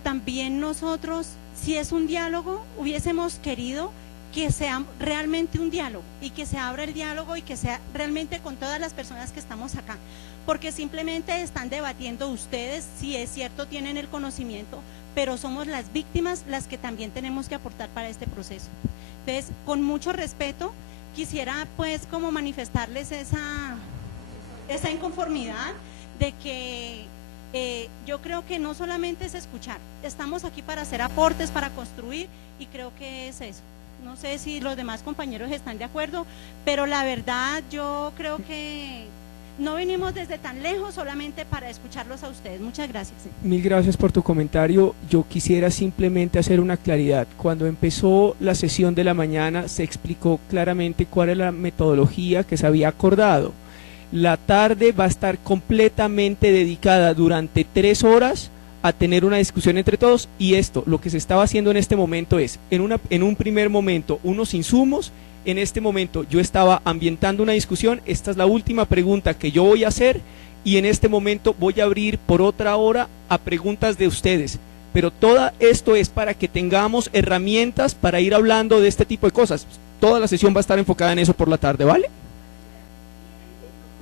también nosotros, si es un diálogo, hubiésemos querido que sea realmente un diálogo, y que se abra el diálogo, y que sea realmente con todas las personas que estamos acá, porque simplemente están debatiendo ustedes. Si es cierto, tienen el conocimiento, pero somos las víctimas las que también tenemos que aportar para este proceso. Entonces, con mucho respeto, quisiera pues como manifestarles esa inconformidad de que yo creo que no solamente es escuchar, estamos aquí para hacer aportes, para construir, y creo que es eso. No sé si los demás compañeros están de acuerdo, pero la verdad yo creo que no venimos desde tan lejos solamente para escucharlos a ustedes. Muchas gracias. Mil gracias por tu comentario. Yo quisiera simplemente hacer una claridad. Cuando empezó la sesión de la mañana se explicó claramente cuál es la metodología que se había acordado. La tarde va a estar completamente dedicada durante 3 horas a tener una discusión entre todos, y esto, lo que se estaba haciendo en este momento es, en un primer momento, unos insumos. En este momento yo estaba ambientando una discusión. Esta es la última pregunta que yo voy a hacer, y en este momento voy a abrir por otra hora a preguntas de ustedes. Pero todo esto es para que tengamos herramientas para ir hablando de este tipo de cosas. Toda la sesión va a estar enfocada en eso por la tarde, ¿vale?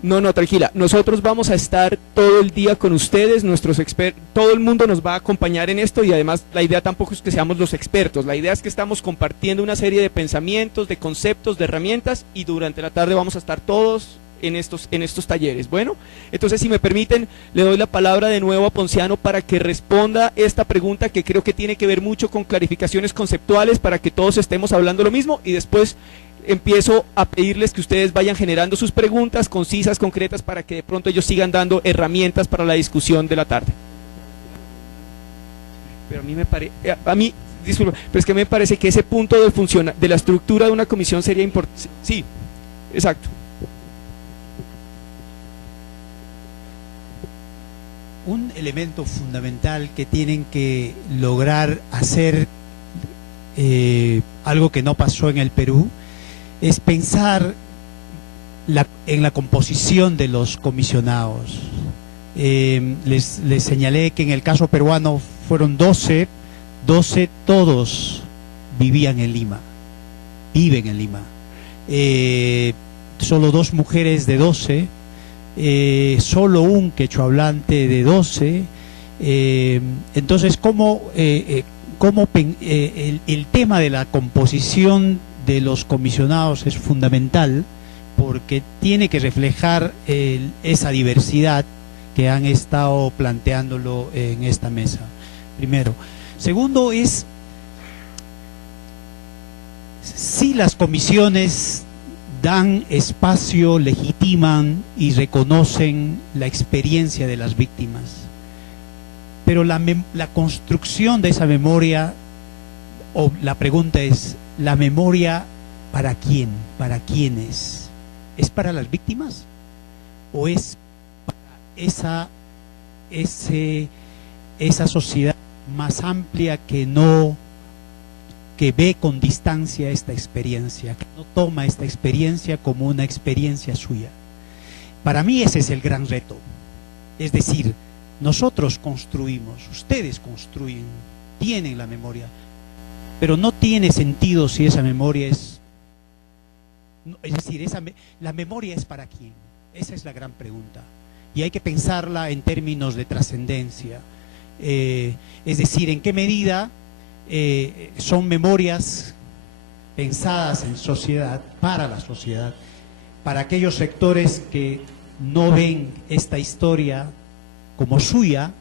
No, tranquila, nosotros vamos a estar todo el día con ustedes, nuestros expertos, todo el mundo nos va a acompañar en esto, y además la idea tampoco es que seamos los expertos, la idea es que estamos compartiendo una serie de pensamientos, de conceptos, de herramientas, y durante la tarde vamos a estar todos en estos talleres. Bueno, entonces, si me permiten, le doy la palabra de nuevo a Ponciano para que responda esta pregunta, que creo que tiene que ver mucho con clarificaciones conceptuales, para que todos estemos hablando lo mismo, y después empiezo a pedirles que ustedes vayan generando sus preguntas concisas, concretas, para que de pronto ellos sigan dando herramientas para la discusión de la tarde. Pero a mí disculpa, pero es que me parece que ese punto de la estructura de una comisión sería importante. Sí, exacto. Un elemento fundamental que tienen que lograr hacer, algo que no pasó en el Perú, es pensar en la composición de los comisionados. Les señalé que en el caso peruano fueron 12, todos vivían en Lima, viven en Lima. Solo 2 mujeres de 12, solo un quechohablante de 12. Entonces, el tema de la composición de los comisionados es fundamental, porque tiene que reflejar esa diversidad que han estado planteándolo en esta mesa, primero. Segundo es, si las comisiones dan espacio, legitiman y reconocen la experiencia de las víctimas, pero la construcción de esa memoria, o la pregunta es, ¿la memoria para quién? ¿Para quiénes? ¿Es para las víctimas? ¿O es para esa sociedad más amplia que ve con distancia esta experiencia, que no toma esta experiencia como una experiencia suya? Para mí ese es el gran reto. Es decir, nosotros construimos, ustedes construyen, tienen la memoria, pero no tiene sentido si esa memoria es decir, la memoria es para quién. Esa es la gran pregunta, y hay que pensarla en términos de trascendencia. Es decir, en qué medida son memorias pensadas en sociedad, para la sociedad, para aquellos sectores que no ven esta historia como suya,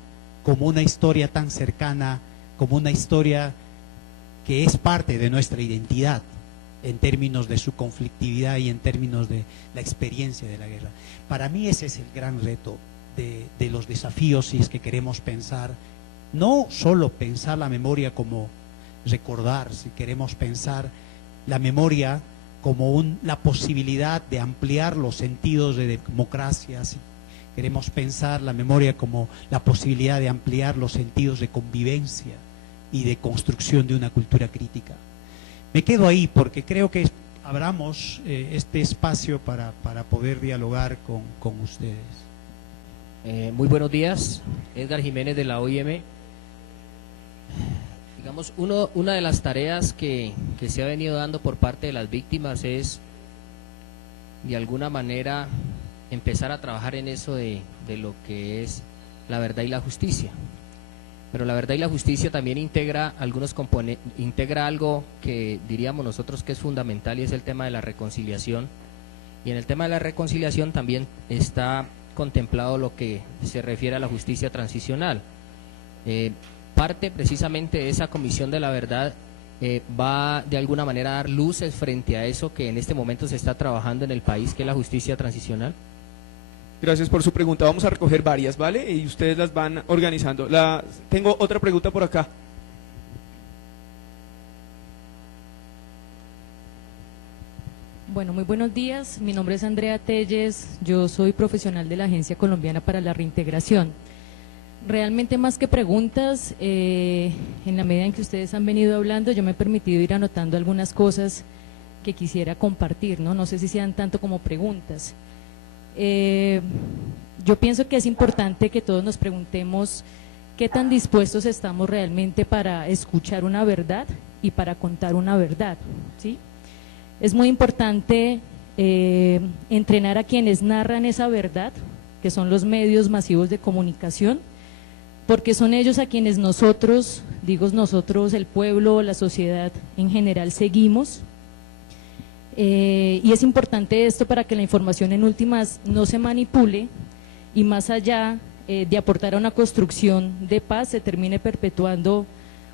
como una historia tan cercana, como una historia que es parte de nuestra identidad, en términos de su conflictividad y en términos de la experiencia de la guerra. Para mí ese es el gran reto de los desafíos, si es que queremos pensar, no solo pensar la memoria como recordar, si queremos pensar la memoria como la posibilidad de ampliar los sentidos de democracia, si queremos pensar la memoria como la posibilidad de ampliar los sentidos de convivencia y de construcción de una cultura crítica. Me quedo ahí porque creo que abramos este espacio para poder dialogar con ustedes. Muy buenos días, Edgar Jiménez de la OIM. Digamos, una de las tareas que se ha venido dando por parte de las víctimas es, de alguna manera, empezar a trabajar en eso de lo que es la verdad y la justicia. Pero la verdad y la justicia también integra algunos componentes, integra algo que diríamos nosotros que es fundamental, y es el tema de la reconciliación. Y en el tema de la reconciliación también está contemplado lo que se refiere a la justicia transicional. Parte precisamente de esa comisión de la verdad va de alguna manera a dar luces frente a eso que en este momento se está trabajando en el país, que es la justicia transicional. Gracias por su pregunta. Vamos a recoger varias, ¿vale? Y ustedes las van organizando. Tengo otra pregunta por acá. Bueno, muy buenos días. Mi nombre es Andrea Telles. Yo soy profesional de la Agencia Colombiana para la Reintegración. Realmente, más que preguntas, en la medida en que ustedes han venido hablando, yo me he permitido ir anotando algunas cosas que quisiera compartir, ¿no? No sé si sean tanto como preguntas. Yo pienso que es importante que todos nos preguntemos qué tan dispuestos estamos realmente para escuchar una verdad y para contar una verdad, ¿sí? Es muy importante entrenar a quienes narran esa verdad, que son los medios masivos de comunicación, porque son ellos a quienes nosotros, digo nosotros, el pueblo, la sociedad en general, seguimos. Y es importante esto para que la información en últimas no se manipule y más allá de aportar a una construcción de paz se termine perpetuando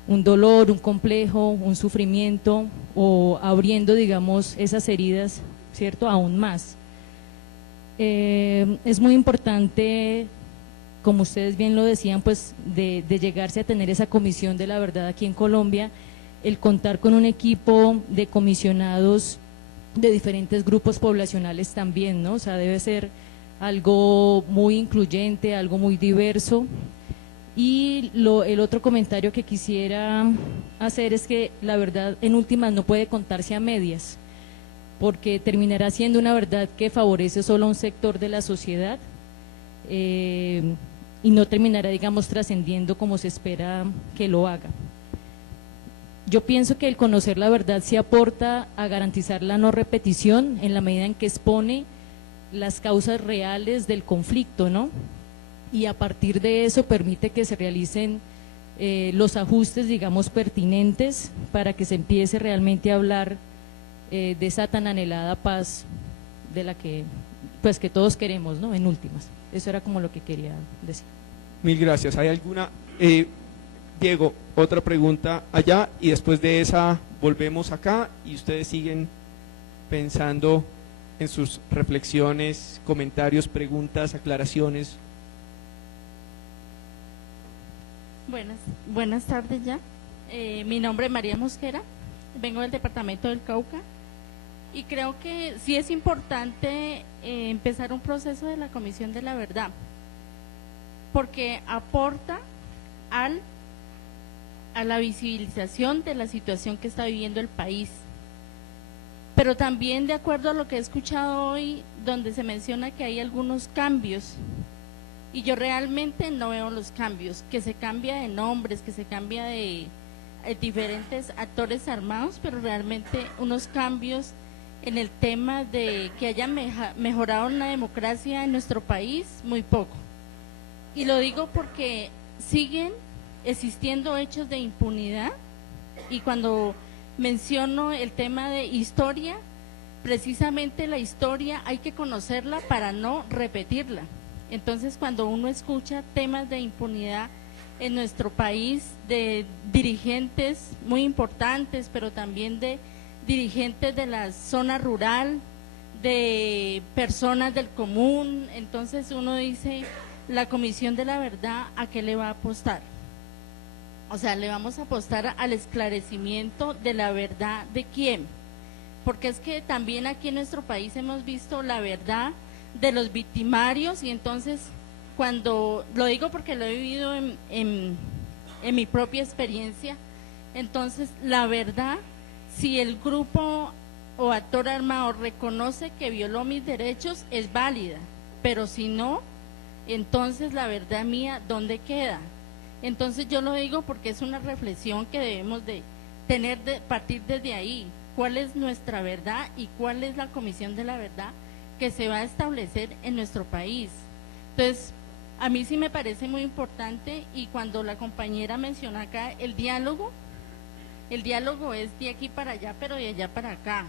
un dolor, un complejo, un sufrimiento o abriendo, digamos, esas heridas, ¿cierto?, aún más. Es muy importante, como ustedes bien lo decían, pues de llegarse a tener esa comisión de la verdad aquí en Colombia, el contar con un equipo de comisionados de diferentes grupos poblacionales también, ¿no? O sea, debe ser algo muy incluyente, algo muy diverso. Y el otro comentario que quisiera hacer es que la verdad en últimas no puede contarse a medias, porque terminará siendo una verdad que favorece solo a un sector de la sociedad y no terminará, digamos, trascendiendo como se espera que lo haga. Yo pienso que el conocer la verdad sí aporta a garantizar la no repetición en la medida en que expone las causas reales del conflicto, ¿no? Y a partir de eso permite que se realicen los ajustes, digamos, pertinentes para que se empiece realmente a hablar de esa tan anhelada paz de la que, pues, que todos queremos, ¿no? En últimas. Eso era como lo que quería decir. Mil gracias. ¿Hay alguna? Diego, otra pregunta allá y después de esa volvemos acá y ustedes siguen pensando en sus reflexiones, comentarios, preguntas, aclaraciones. Buenas tardes ya. Mi nombre es María Mosquera, vengo del departamento del Cauca y creo que sí es importante empezar un proceso de la Comisión de la Verdad porque aporta a la visibilización de la situación que está viviendo el país. Pero también, de acuerdo a lo que he escuchado hoy, donde se menciona que hay algunos cambios, y yo realmente no veo los cambios, que se cambia de nombres, que se cambia de diferentes actores armados, pero realmente unos cambios en el tema de que haya mejorado la democracia en nuestro país, muy poco. Y lo digo porque siguen existiendo hechos de impunidad y cuando menciono el tema de historia, precisamente la historia hay que conocerla para no repetirla. Entonces, cuando uno escucha temas de impunidad en nuestro país, de dirigentes muy importantes, pero también de dirigentes de la zona rural, de personas del común, entonces uno dice, la Comisión de la Verdad, ¿a qué le va a apostar? O sea, le vamos a apostar al esclarecimiento de la verdad de quién, porque es que también aquí en nuestro país hemos visto la verdad de los victimarios, y entonces cuando, lo digo porque lo he vivido en mi propia experiencia, entonces la verdad, si el grupo o actor armado reconoce que violó mis derechos, es válida, pero si no, entonces la verdad mía, ¿dónde queda? Entonces yo lo digo porque es una reflexión que debemos de tener, de partir desde ahí, cuál es nuestra verdad y cuál es la comisión de la verdad que se va a establecer en nuestro país. Entonces, a mí sí me parece muy importante, y cuando la compañera menciona acá el diálogo es de aquí para allá, pero de allá para acá.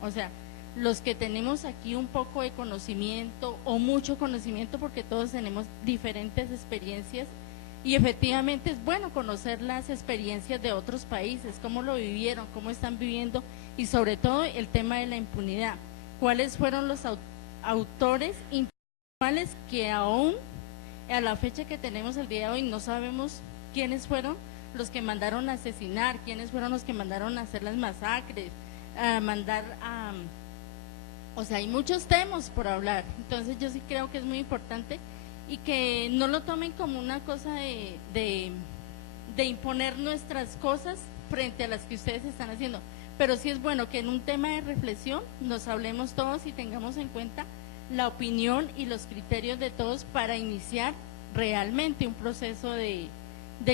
O sea, los que tenemos aquí un poco de conocimiento o mucho conocimiento, porque todos tenemos diferentes experiencias, y efectivamente es bueno conocer las experiencias de otros países, cómo lo vivieron, cómo están viviendo, y sobre todo el tema de la impunidad. ¿Cuáles fueron los autores intelectuales que aún a la fecha que tenemos el día de hoy no sabemos quiénes fueron los que mandaron a asesinar, quiénes fueron los que mandaron a hacer las masacres, a mandar a… O sea, hay muchos temas por hablar. Entonces yo sí creo que es muy importante, y que no lo tomen como una cosa de imponer nuestras cosas frente a las que ustedes están haciendo, pero sí es bueno que en un tema de reflexión nos hablemos todos y tengamos en cuenta la opinión y los criterios de todos para iniciar realmente un proceso de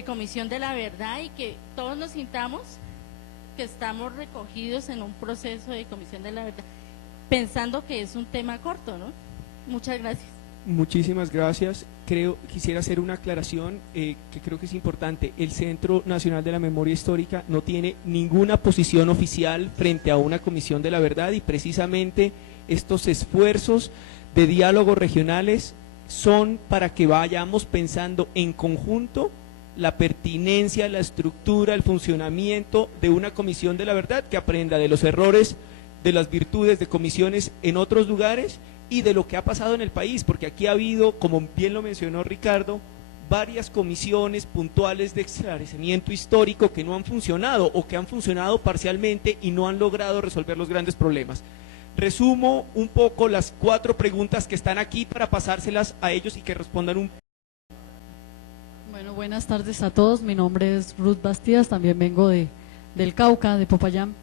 comisión de la verdad, y que todos nos sintamos que estamos recogidos en un proceso de comisión de la verdad, pensando que es un tema corto, ¿no? Muchas gracias. Muchísimas gracias. Quisiera hacer una aclaración que creo que es importante. El Centro Nacional de la Memoria Histórica no tiene ninguna posición oficial frente a una comisión de la verdad, y precisamente estos esfuerzos de diálogos regionales son para que vayamos pensando en conjunto la pertinencia, la estructura, el funcionamiento de una comisión de la verdad que aprenda de los errores, de las virtudes de comisiones en otros lugares y de lo que ha pasado en el país, porque aquí ha habido, como bien lo mencionó Ricardo, varias comisiones puntuales de esclarecimiento histórico que no han funcionado, o que han funcionado parcialmente y no han logrado resolver los grandes problemas. Resumo un poco las 4 preguntas que están aquí para pasárselas a ellos y que respondan un… Bueno, buenas tardes a todos. Mi nombre es Ruth Bastidas, también vengo del Cauca, de Popayán.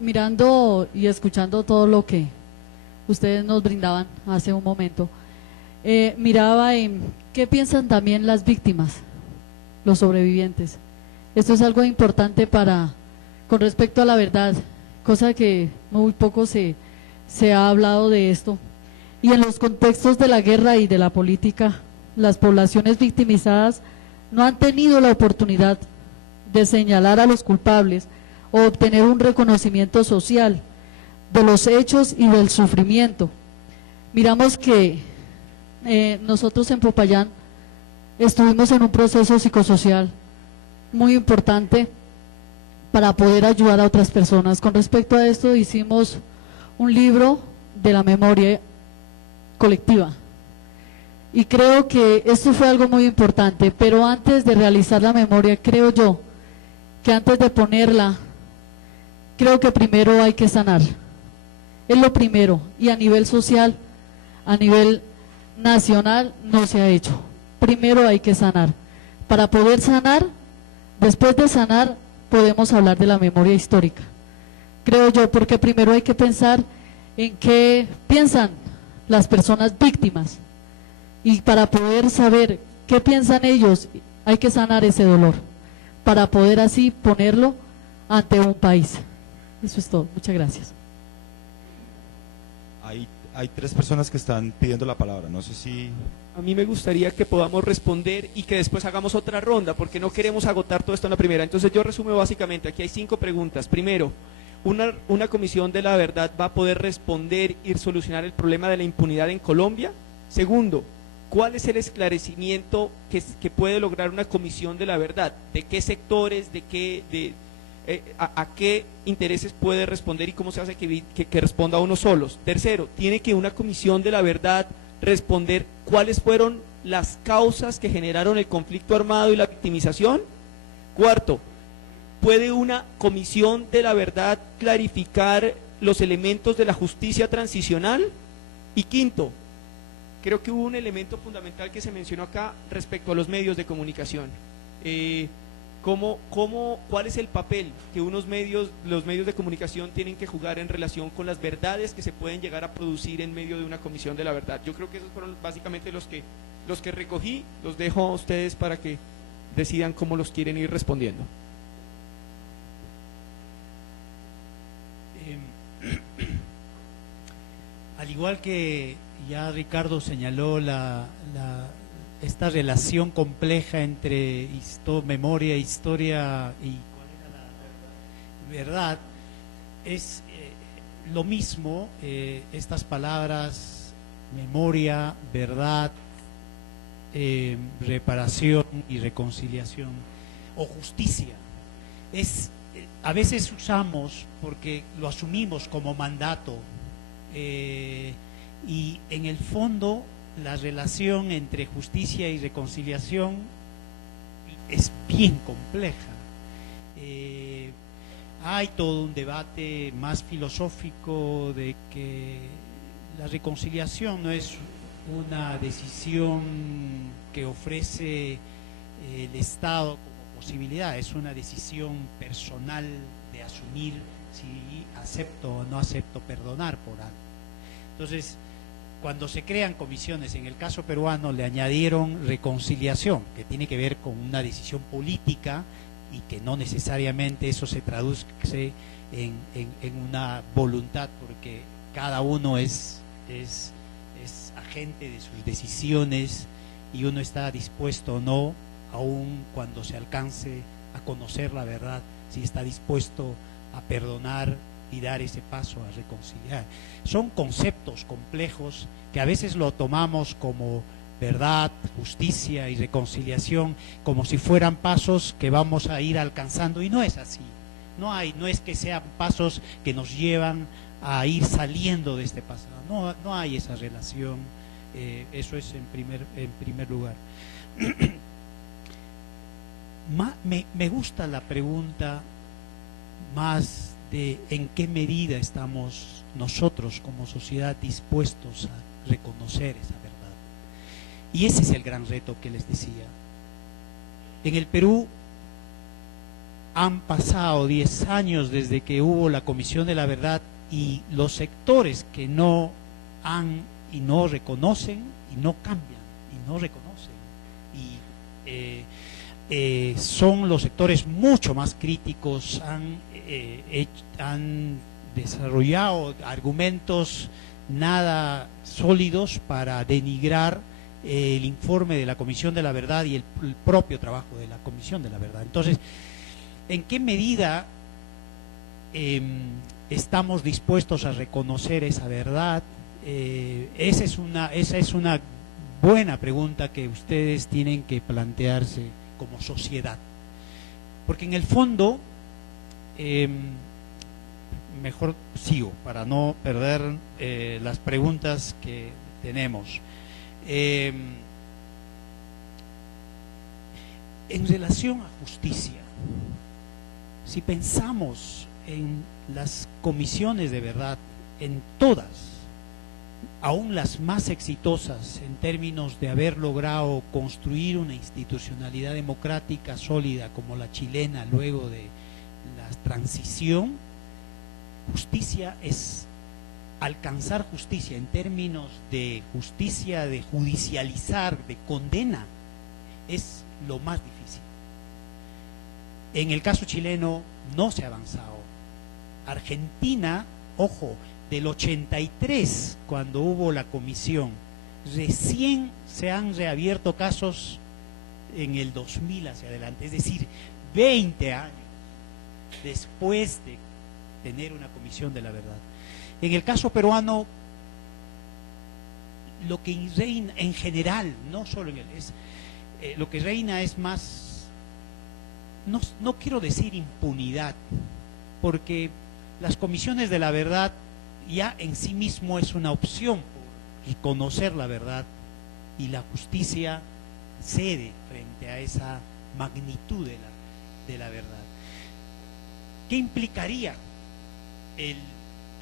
Mirando y escuchando todo lo que ustedes nos brindaban hace un momento, miraba en qué piensan también las víctimas, los sobrevivientes. Esto es algo importante con respecto a la verdad, cosa que muy poco se ha hablado de esto. Y en los contextos de la guerra y de la política, las poblaciones victimizadas no han tenido la oportunidad de señalar a los culpables o obtener un reconocimiento social de los hechos y del sufrimiento. Miramos que nosotros en Popayán estuvimos en un proceso psicosocial muy importante para poder ayudar a otras personas. Con respecto a esto hicimos un libro de la memoria colectiva, y creo que esto fue algo muy importante, pero antes de realizar la memoria, creo yo que antes de ponerla, creo que primero hay que sanar. Es lo primero, y a nivel social, a nivel nacional, no se ha hecho. Primero hay que sanar. Para poder sanar, después de sanar, podemos hablar de la memoria histórica. Creo yo, porque primero hay que pensar en qué piensan las personas víctimas, y para poder saber qué piensan ellos, hay que sanar ese dolor, para poder así ponerlo ante un país. Eso es todo. Muchas gracias. Hay 3 personas que están pidiendo la palabra, no sé si… A mí me gustaría que podamos responder y que después hagamos otra ronda, porque no queremos agotar todo esto en la primera. Entonces yo resumo básicamente, aquí hay 5 preguntas. Primero, ¿una comisión de la verdad va a poder responder y solucionar el problema de la impunidad en Colombia? Segundo, ¿cuál es el esclarecimiento que puede lograr una comisión de la verdad? ¿De qué sectores, a qué intereses puede responder, y cómo se hace que responda a unos solos? Tercero, ¿tiene que una comisión de la verdad responder cuáles fueron las causas que generaron el conflicto armado y la victimización? Cuarto, ¿Puede una comisión de la verdad clarificar los elementos de la justicia transicional? Y quinto, creo que hubo un elemento fundamental que se mencionó acá respecto a los medios de comunicación. ¿Cuál es el papel que los medios de comunicación tienen que jugar en relación con las verdades que se pueden llegar a producir en medio de una comisión de la verdad? Yo creo que esos fueron básicamente los que recogí. Los dejo a ustedes para que decidan cómo los quieren ir respondiendo. Al igual que ya Ricardo señaló esta relación compleja entre memoria, historia y cuál era la verdad, es lo mismo estas palabras memoria, verdad, reparación y reconciliación o justicia. A veces usamos porque lo asumimos como mandato y en el fondo la relación entre justicia y reconciliación es bien compleja. Hay todo un debate más filosófico de que la reconciliación no es una decisión que ofrece el Estado como posibilidad, es una decisión personal de asumir si acepto o no acepto perdonar por algo. Entonces, cuando se crean comisiones, en el caso peruano le añadieron reconciliación, que tiene que ver con una decisión política y que no necesariamente eso se traduce en una voluntad, porque cada uno es agente de sus decisiones y uno está dispuesto o no, aun cuando se alcance a conocer la verdad, si está dispuesto a perdonar y dar ese paso a reconciliar. Son conceptos complejos que a veces lo tomamos como verdad, justicia y reconciliación, como si fueran pasos que vamos a ir alcanzando, y no es así. No es que sean pasos que nos llevan a ir saliendo de este pasado. No hay esa relación. Eso es en primer lugar. Me gusta la pregunta más de en qué medida estamos nosotros como sociedad dispuestos a reconocer esa verdad. Y ese es el gran reto que les decía. En el Perú han pasado 10 años desde que hubo la Comisión de la Verdad, y los sectores que no han y no reconocen y no cambian y no reconocen y son los sectores mucho más críticos, han desarrollado argumentos nada sólidos para denigrar el informe de la Comisión de la Verdad y el propio trabajo de la Comisión de la Verdad. Entonces, ¿en qué medida estamos dispuestos a reconocer esa verdad? Esa es una buena pregunta que ustedes tienen que plantearse como sociedad, porque en el fondo, mejor sigo para no perder las preguntas que tenemos. En relación a justicia, si pensamos en las comisiones de verdad, en todas, aún las más exitosas en términos de haber logrado construir una institucionalidad democrática sólida como la chilena luego de la transición, justicia es alcanzar justicia en términos de justicia, de judicializar, de condena, es lo más difícil. En el caso chileno no se ha avanzado. Argentina, ojo, del 83, cuando hubo la comisión, recién se han reabierto casos en el 2000 hacia adelante, es decir, 20 años después de tener una comisión de la verdad. En el caso peruano, lo que reina en general, no solo en él, lo que reina es más, no quiero decir impunidad, porque las comisiones de la verdad ya en sí mismo es una opción por conocer la verdad, y la justicia cede frente a esa magnitud de la verdad. ¿qué implicaría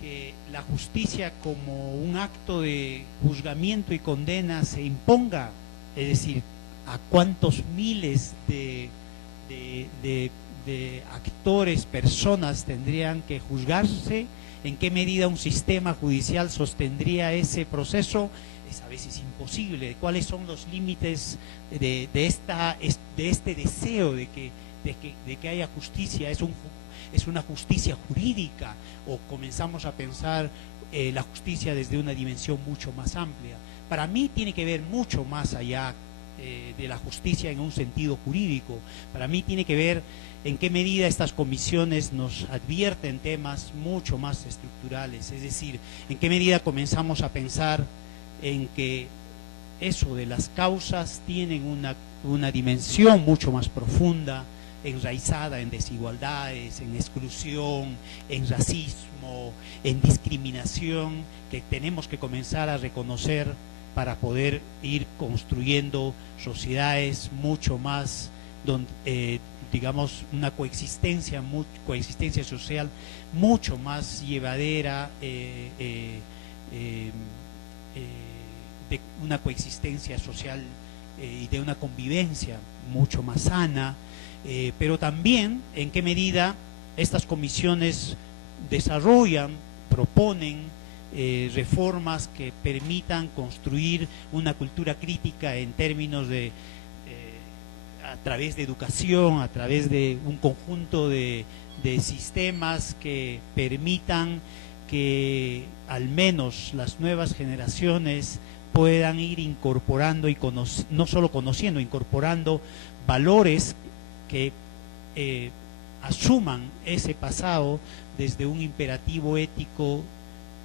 que la justicia como un acto de juzgamiento y condena se imponga? Es decir, ¿a cuántos miles de actores, personas tendrían que juzgarse? ¿En qué medida un sistema judicial sostendría ese proceso? Es a veces imposible. ¿Cuáles son los límites de este deseo de que haya justicia? ¿Es una justicia jurídica o comenzamos a pensar la justicia desde una dimensión mucho más amplia? Para mí tiene que ver mucho más allá de la justicia en un sentido jurídico. Para mí tiene que ver en qué medida estas comisiones nos advierten temas mucho más estructurales, es decir, en qué medida comenzamos a pensar en que eso de las causas tienen una dimensión mucho más profunda, enraizada en desigualdades, en exclusión, en racismo, en discriminación, que tenemos que comenzar a reconocer para poder ir construyendo sociedades mucho más digamos, una coexistencia social mucho más llevadera, de una coexistencia social y de una convivencia mucho más sana, pero también en qué medida estas comisiones desarrollan, proponen reformas que permitan construir una cultura crítica en términos de a través de educación, a través de un conjunto de sistemas que permitan que al menos las nuevas generaciones puedan ir incorporando y no solo conociendo, incorporando valores que asuman ese pasado desde un imperativo ético,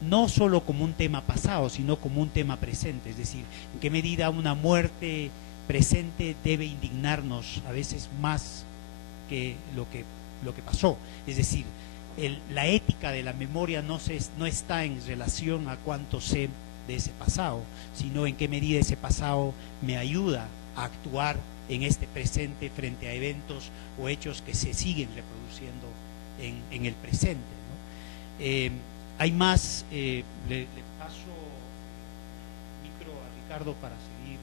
no solo como un tema pasado, sino como un tema presente. Es decir, en qué medida una muerte presente debe indignarnos a veces más que lo que pasó. Es decir, la ética de la memoria no está en relación a cuánto sé de ese pasado, sino en qué medida ese pasado me ayuda a actuar en este presente frente a eventos o hechos que se siguen reproduciendo en el presente, ¿no? Hay más, le paso el micro a Ricardo para seguir.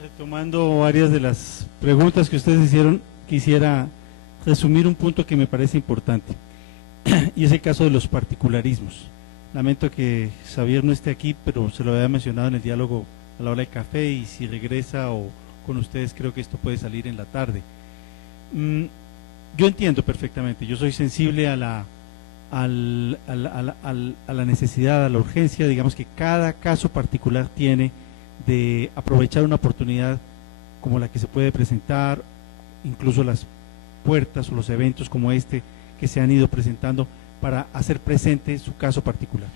Retomando varias de las preguntas que ustedes hicieron, quisiera resumir un punto que me parece importante, y es el caso de los particularismos. Lamento que Xavier no esté aquí, pero se lo había mencionado en el diálogo a la hora del café, y si regresa o con ustedes creo que esto puede salir en la tarde. Yo entiendo perfectamente, yo soy sensible a la necesidad, a la urgencia, digamos que cada caso particular tiene de aprovechar una oportunidad como la que se puede presentar, incluso las puertas o los eventos como este que se han ido presentando para hacer presente su caso particular.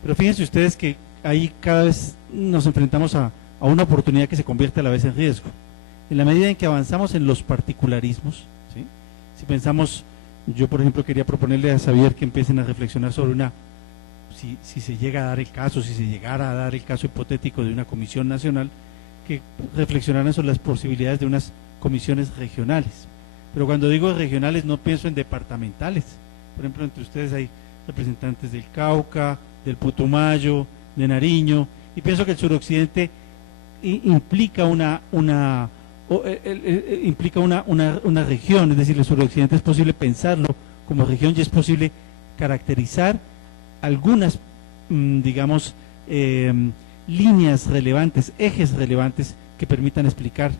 Pero fíjense ustedes que ahí cada vez nos enfrentamos a una oportunidad que se convierte a la vez en riesgo. En la medida en que avanzamos en los particularismos, ¿sí? Si pensamos, yo por ejemplo quería proponerle a Xavier que empiecen a reflexionar sobre si se llega a dar el caso, si se llegara a dar el caso hipotético de una comisión nacional, que reflexionaran sobre las posibilidades de unas comisiones regionales. Pero cuando digo regionales no pienso en departamentales. Por ejemplo, entre ustedes hay representantes del Cauca, del Putumayo, de Nariño, y pienso que el suroccidente implica una región, es decir, el suroccidente es posible pensarlo como región y es posible caracterizar algunas, digamos, líneas relevantes, ejes relevantes que permitan explicar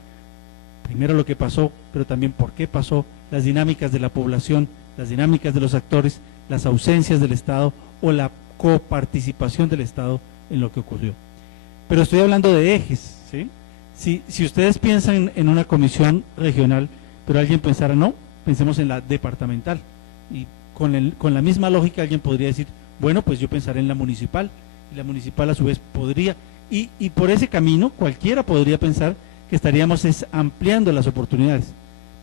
primero lo que pasó, pero también por qué pasó, las dinámicas de la población, las dinámicas de los actores, las ausencias del Estado o la coparticipación del Estado en lo que ocurrió. Pero estoy hablando de ejes, ¿sí? Si ustedes piensan en una comisión regional, pero alguien pensara, no, pensemos en la departamental, y con la misma lógica alguien podría decir, bueno, pues yo pensaré en la municipal, y la municipal a su vez podría, y por ese camino cualquiera podría pensar que estaríamos ampliando las oportunidades,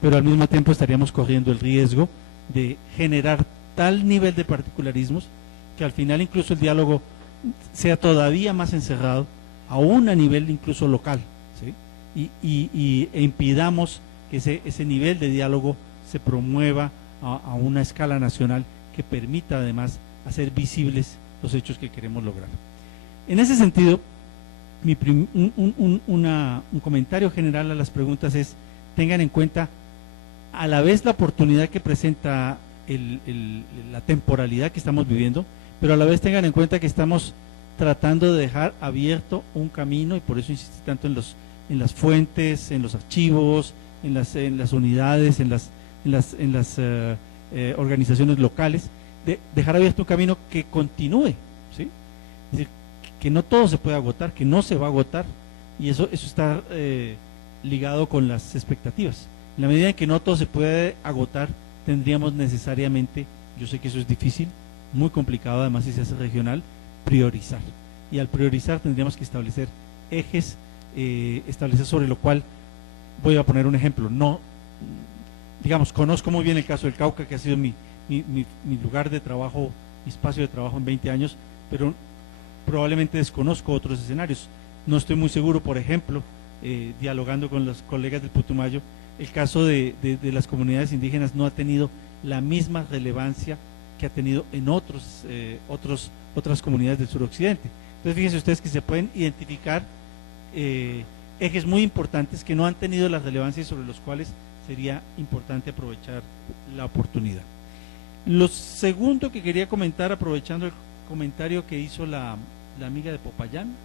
pero al mismo tiempo estaríamos corriendo el riesgo de generar tal nivel de particularismos que al final incluso el diálogo sea todavía más encerrado, aún a nivel incluso local, ¿sí? e impidamos que ese nivel de diálogo se promueva a una escala nacional que permita además hacer visibles los hechos que queremos lograr. En ese sentido, un comentario general a las preguntas es: tengan en cuenta a la vez la oportunidad que presenta la temporalidad que estamos viviendo, pero a la vez tengan en cuenta que estamos tratando de dejar abierto un camino, y por eso insistí tanto en las fuentes, en los archivos, en las unidades, en las organizaciones locales, de dejar abierto un camino que continúe, ¿sí? Es decir, que no todo se puede agotar, que no se va a agotar, y eso está ligado con las expectativas. En la medida en que no todo se puede agotar, tendríamos necesariamente, yo sé que eso es difícil, muy complicado además si se hace regional, priorizar. Y al priorizar tendríamos que establecer ejes, establecer sobre lo cual, voy a poner un ejemplo, digamos, conozco muy bien el caso del Cauca, que ha sido mi lugar de trabajo, mi espacio de trabajo en 20 años, pero probablemente desconozco otros escenarios. No estoy muy seguro, por ejemplo, dialogando con los colegas del Putumayo, el caso de las comunidades indígenas no ha tenido la misma relevancia que ha tenido en otras comunidades del suroccidente. Entonces fíjense ustedes que se pueden identificar ejes muy importantes que no han tenido la relevancia y sobre los cuales sería importante aprovechar la oportunidad. Lo segundo que quería comentar, aprovechando el comentario que hizo la amiga de Popayán,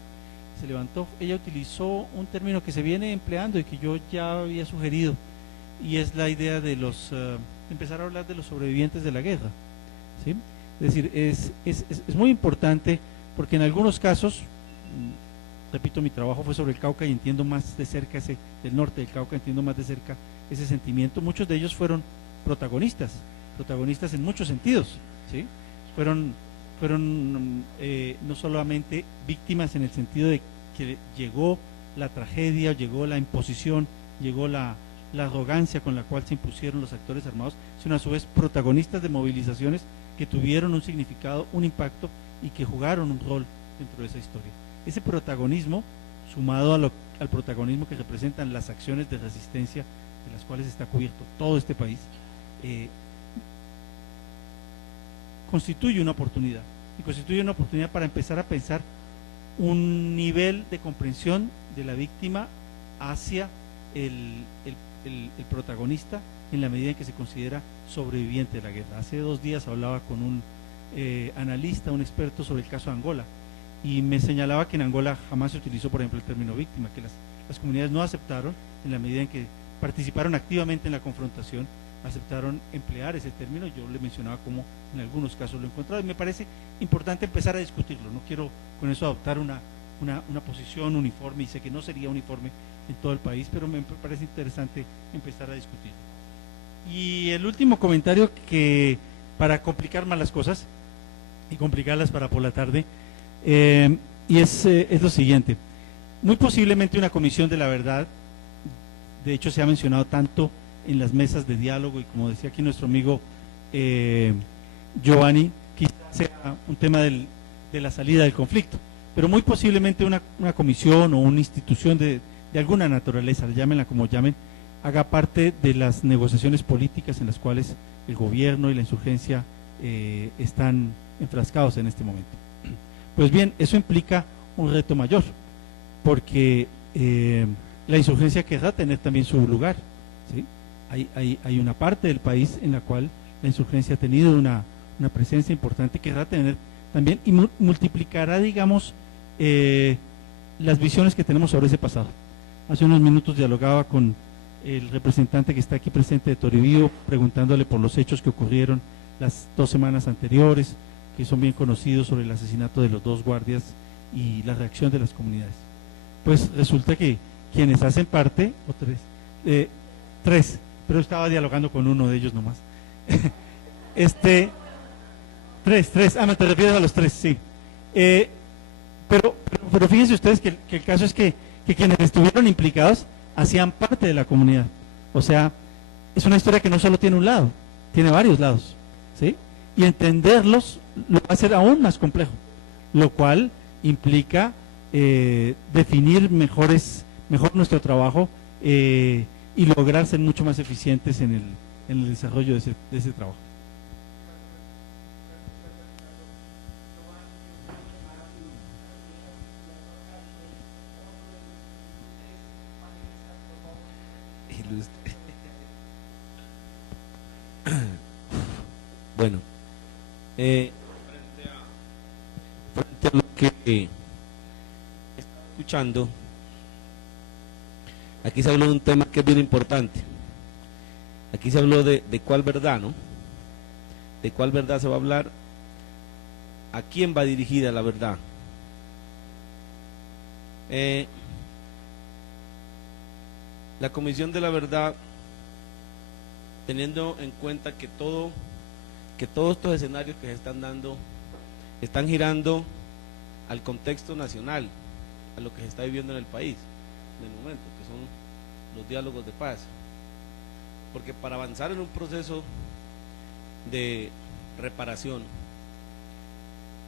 se levantó, ella utilizó un término que se viene empleando y que yo ya había sugerido, y es la idea de empezar a hablar de los sobrevivientes de la guerra, ¿sí? Es decir, es muy importante, porque en algunos casos, repito, mi trabajo fue sobre el Cauca y entiendo más de cerca del norte del Cauca, entiendo más de cerca ese sentimiento. Muchos de ellos fueron protagonistas en muchos sentidos, ¿sí? Fueron no solamente víctimas en el sentido de que llegó la tragedia, llegó la imposición, llegó la arrogancia con la cual se impusieron los actores armados, sino a su vez protagonistas de movilizaciones que tuvieron un significado, un impacto y que jugaron un rol dentro de esa historia. Ese protagonismo, sumado al protagonismo que representan las acciones de resistencia de las cuales está cubierto todo este país, constituye una oportunidad, y constituye una oportunidad para empezar a pensar un nivel de comprensión de la víctima hacia el protagonista, en la medida en que se considera sobreviviente de la guerra. Hace 2 días hablaba con un analista, un experto sobre el caso de Angola, y me señalaba que en Angola jamás se utilizó, por ejemplo, el término víctima, que las comunidades no aceptaron, en la medida en que participaron activamente en la confrontación, aceptaron emplear ese término. Yo le mencionaba cómo en algunos casos lo he encontrado, y me parece importante empezar a discutirlo. No quiero con eso adoptar una posición uniforme, y sé que no sería uniforme en todo el país, pero me parece interesante empezar a discutir. Y el último comentario, que para complicar más las cosas y complicarlas para por la tarde, y es lo siguiente: muy posiblemente una comisión de la verdad, de hecho se ha mencionado tanto en las mesas de diálogo, y como decía aquí nuestro amigo Giovanni, quizás sea un tema de la salida del conflicto, pero muy posiblemente una comisión o una institución de alguna naturaleza, llámenla como llamen, haga parte de las negociaciones políticas en las cuales el gobierno y la insurgencia están enfrascados en este momento. Pues bien, eso implica un reto mayor, porque la insurgencia querrá tener también su lugar, ¿sí? Hay una parte del país en la cual la insurgencia ha tenido una presencia importante, que querrá tener también, y multiplicará, digamos, las visiones que tenemos sobre ese pasado. Hace unos minutos dialogaba con el representante que está aquí presente de Toribío, preguntándole por los hechos que ocurrieron las 2 semanas anteriores, que son bien conocidos, sobre el asesinato de los 2 guardias y la reacción de las comunidades. Pues resulta que quienes hacen parte, o 3, pero estaba dialogando con uno de ellos nomás. 3, me te refieres a los 3, sí. Pero fíjense ustedes que el caso es que quienes estuvieron implicados hacían parte de la comunidad. O sea, es una historia que no solo tiene un lado, tiene varios lados, ¿sí? Y entenderlos lo va a hacer aún más complejo, lo cual implica definir mejor nuestro trabajo, y lograr ser mucho más eficientes en el desarrollo de ese trabajo. Bueno, frente a lo que está escuchando, aquí se habló de un tema que es bien importante. Aquí se habló de cuál verdad, ¿no? De cuál verdad se va a hablar, a quién va dirigida la verdad. La Comisión de la Verdad, teniendo en cuenta que todos estos escenarios que se están dando están girando al contexto nacional, a lo que se está viviendo en el país en el momento, que son los diálogos de paz, porque para avanzar en un proceso de reparación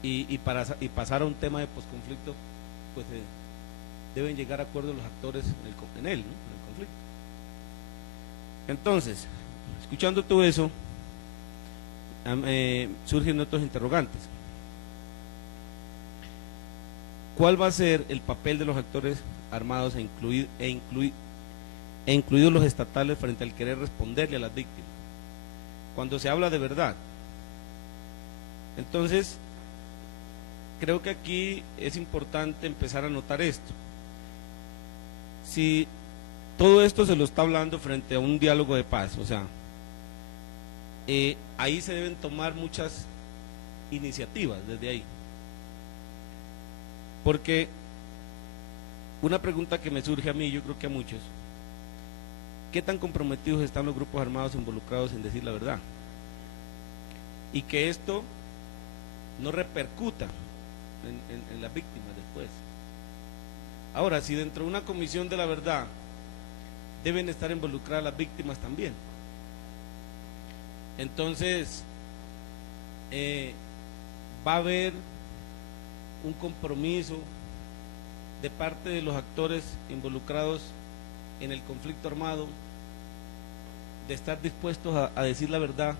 y pasar a un tema de posconflicto, pues deben llegar a acuerdos los actores en el conflicto. Entonces, escuchando todo eso, surgen otros interrogantes. ¿Cuál va a ser el papel de los actores armados incluidos los estatales frente al querer responderle a las víctimas? Cuando se habla de verdad. Entonces, creo que aquí es importante empezar a notar esto. Si todo esto se lo está hablando frente a un diálogo de paz, o sea, ahí se deben tomar muchas iniciativas desde ahí. Porque una pregunta que me surge a mí, yo creo que a muchos, ¿qué tan comprometidos están los grupos armados involucrados en decir la verdad? Y que esto no repercuta en las víctimas después. Ahora, si dentro de una comisión de la verdad deben estar involucradas las víctimas también, entonces va a haber un compromiso de parte de los actores involucrados en el conflicto armado de estar dispuestos a decir la verdad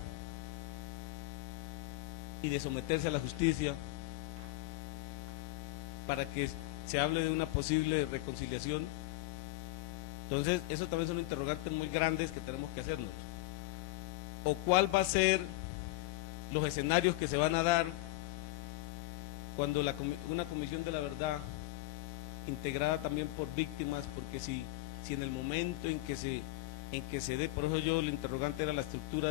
y de someterse a la justicia para que se hable de una posible reconciliación. Entonces, eso también son interrogantes muy grandes que tenemos que hacernos. O cuál va a ser los escenarios que se van a dar cuando una comisión de la verdad integrada también por víctimas, porque si en el momento en que se dé, por eso yo el interrogante era la estructura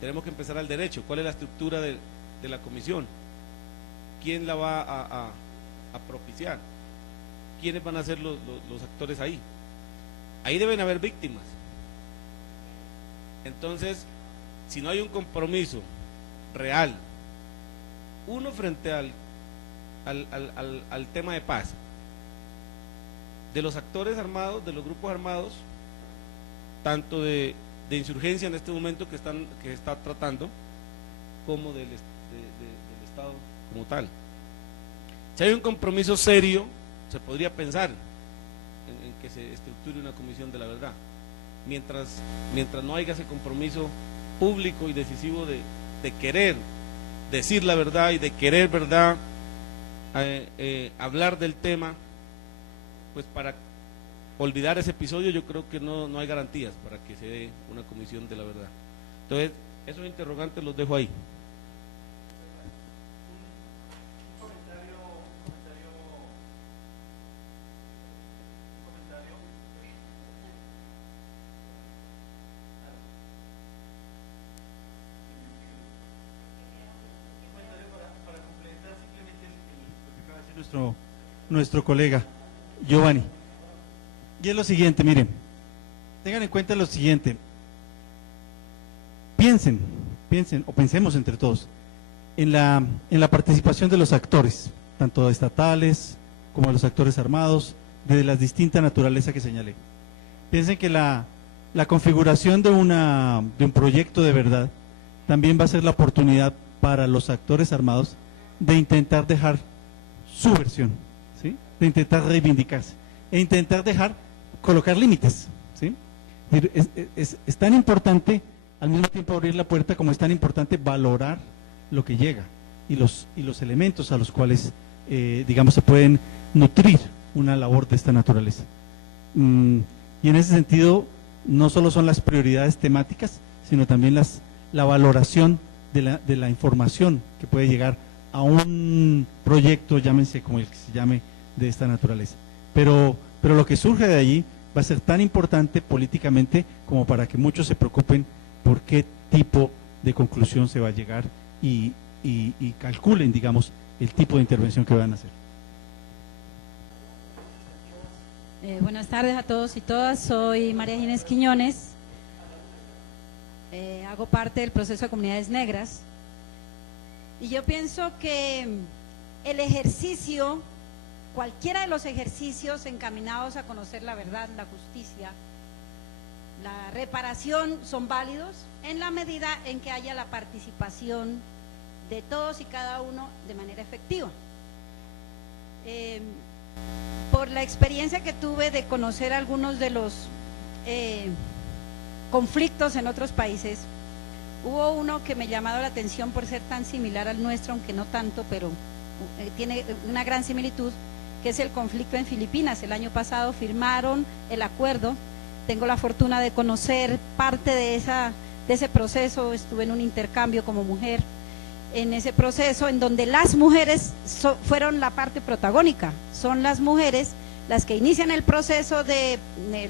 tenemos que empezar al derecho. ¿Cuál es la estructura de la comisión? ¿Quién la va a propiciar? ¿Quiénes van a ser los actores ahí? Ahí deben haber víctimas. Entonces, si no hay un compromiso real, uno frente al tema de paz, de los actores armados, de los grupos armados, tanto de insurgencia en este momento que está tratando, como del Estado como tal. Si hay un compromiso serio, se podría pensar en que se estructure una comisión de la verdad. Mientras no haya ese compromiso público y decisivo de querer decir la verdad y de querer verdad hablar del tema, pues para olvidar ese episodio yo creo que no hay garantías para que se dé una comisión de la verdad. Entonces, esos interrogantes los dejo ahí. Nuestro colega Giovanni. Y es lo siguiente, miren, tengan en cuenta lo siguiente, piensen o pensemos entre todos en la participación de los actores, tanto estatales como de los actores armados, de las distintas naturalezas que señalé. Piensen que la configuración de un proyecto de verdad también va a ser la oportunidad para los actores armados de intentar dejar su versión, ¿sí? De intentar reivindicarse e intentar dejar colocar límites, ¿sí? Es tan importante al mismo tiempo abrir la puerta como es tan importante valorar lo que llega y los elementos a los cuales, digamos, se pueden nutrir una labor de esta naturaleza. Y en ese sentido, no solo son las prioridades temáticas, sino también la valoración de la información que puede llegar a un proyecto, llámense como el que se llame, de esta naturaleza. Pero lo que surge de allí va a ser tan importante políticamente como para que muchos se preocupen por qué tipo de conclusión se va a llegar y calculen, digamos, el tipo de intervención que van a hacer. Buenas tardes a todos y todas, soy María Ginés Quiñones, hago parte del proceso de comunidades negras y yo pienso que el ejercicio, cualquiera de los ejercicios encaminados a conocer la verdad, la justicia, la reparación son válidos en la medida en que haya la participación de todos y cada uno de manera efectiva. Por la experiencia que tuve de conocer algunos de los conflictos en otros países, hubo uno que me llamó la atención por ser tan similar al nuestro, aunque no tanto, pero tiene una gran similitud, que es el conflicto en Filipinas. El año pasado firmaron el acuerdo, tengo la fortuna de conocer parte de ese proceso, estuve en un intercambio como mujer, en ese proceso en donde las mujeres fueron la parte protagónica, son las mujeres las que inician el proceso de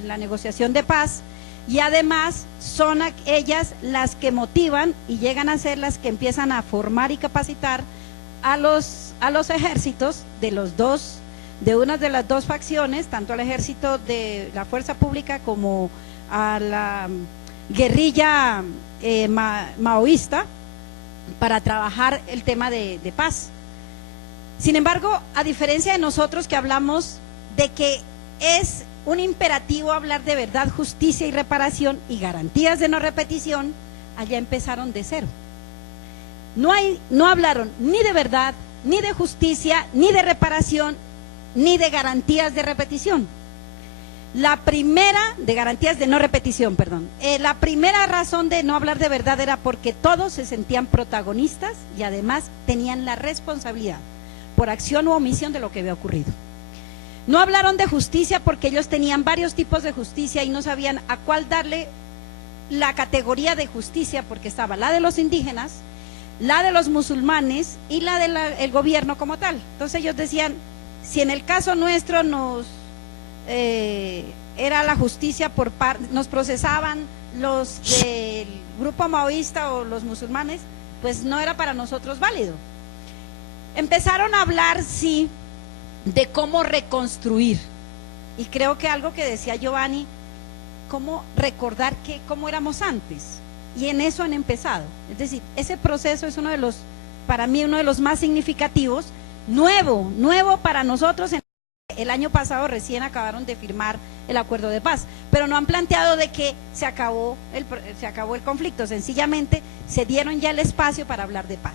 la negociación de paz y además son ellas las que motivan y llegan a ser las que empiezan a formar y capacitar a los ejércitos de una de las dos facciones, tanto al ejército de la fuerza pública como a la guerrilla maoísta, para trabajar el tema de paz. Sin embargo, a diferencia de nosotros que hablamos de que es un imperativo hablar de verdad, justicia y reparación y garantías de no repetición, allá empezaron de cero. No hablaron ni de verdad, ni de justicia, ni de reparación, ni de garantías de repetición. La primera, de garantías de no repetición, perdón. La primera razón de no hablar de verdad era porque todos se sentían protagonistas y además tenían la responsabilidad por acción u omisión de lo que había ocurrido. No hablaron de justicia porque ellos tenían varios tipos de justicia y no sabían a cuál darle la categoría de justicia, porque estaba la de los indígenas, la de los musulmanes y la del gobierno como tal. Entonces ellos decían, si en el caso nuestro era la justicia nos procesaban los del grupo maoísta o los musulmanes, pues no era para nosotros válido. Empezaron a hablar, sí, de cómo reconstruir, y creo que algo que decía Giovanni, cómo recordar cómo éramos antes, y en eso han empezado. Es decir, ese proceso es para mí uno de los más significativos, nuevo para nosotros. El año pasado recién acabaron de firmar el acuerdo de paz, pero no han planteado de que se acabó el conflicto, sencillamente se dieron ya el espacio para hablar de paz.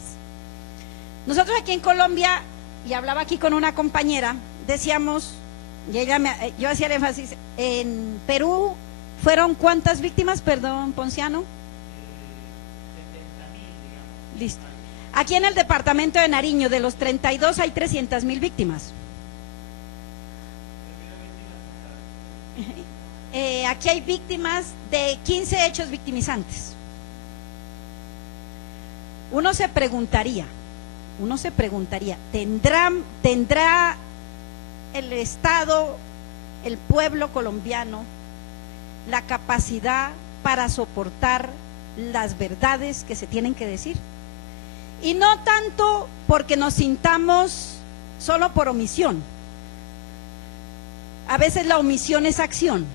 Nosotros aquí en Colombia, y hablaba aquí con una compañera, decíamos, y yo hacía el énfasis, en Perú fueron ¿cuántas víctimas, perdón, Ponciano? 70.000, listo. Aquí en el departamento de Nariño, de los 32 hay 300.000 víctimas. Aquí hay víctimas de 15 hechos victimizantes. Uno se preguntaría, ¿tendrá el Estado, el pueblo colombiano, la capacidad para soportar las verdades que se tienen que decir? Y no tanto porque nos sintamos solo por omisión. A veces la omisión es acción,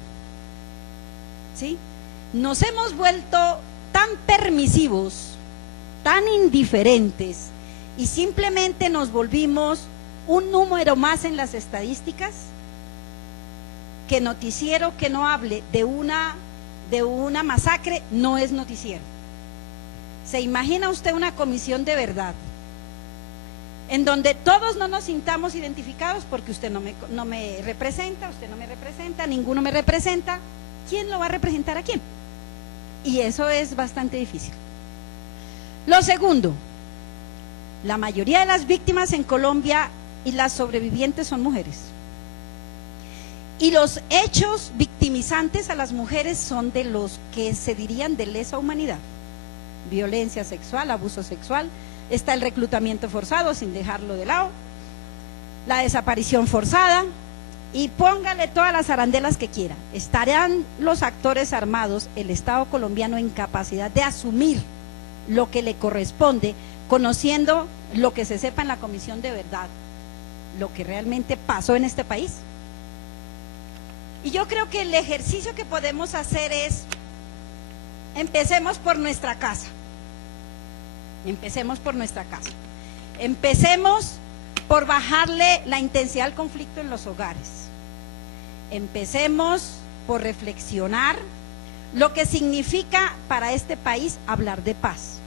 ¿sí? Nos hemos vuelto tan permisivos, tan indiferentes, y simplemente nos volvimos un número más en las estadísticas, que noticiero que no hable de una masacre no es noticiero. ¿Se imagina usted una comisión de verdad en donde todos no nos sintamos identificados porque usted no me representa, usted no me representa, ninguno me representa. ¿Quién lo va a representar a quién? Y eso es bastante difícil. Lo segundo, la mayoría de las víctimas en Colombia y las sobrevivientes son mujeres. Y los hechos victimizantes a las mujeres son de los que se dirían de lesa humanidad. Violencia sexual, abuso sexual, está el reclutamiento forzado sin dejarlo de lado, la desaparición forzada, y póngale todas las arandelas que quiera. ¿Estarán los actores armados, el Estado colombiano, en capacidad de asumir lo que le corresponde, conociendo lo que se sepa en la Comisión de Verdad, lo que realmente pasó en este país? Y yo creo que el ejercicio que podemos hacer es, empecemos por nuestra casa. Empecemos por nuestra casa. Empecemos por bajarle la intensidad al conflicto en los hogares. Empecemos por reflexionar lo que significa para este país hablar de paz.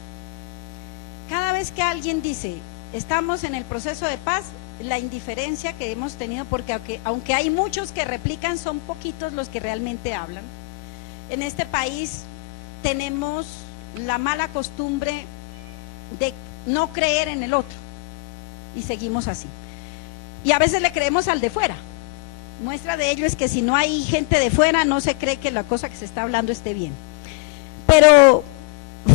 Cada vez que alguien dice, estamos en el proceso de paz, la indiferencia que hemos tenido, porque aunque hay muchos que replican, son poquitos los que realmente hablan. En este país tenemos la mala costumbre de no creer en el otro y seguimos así. Y a veces le creemos al de fuera. Muestra de ello es que si no hay gente de fuera, no se cree que la cosa que se está hablando esté bien. Pero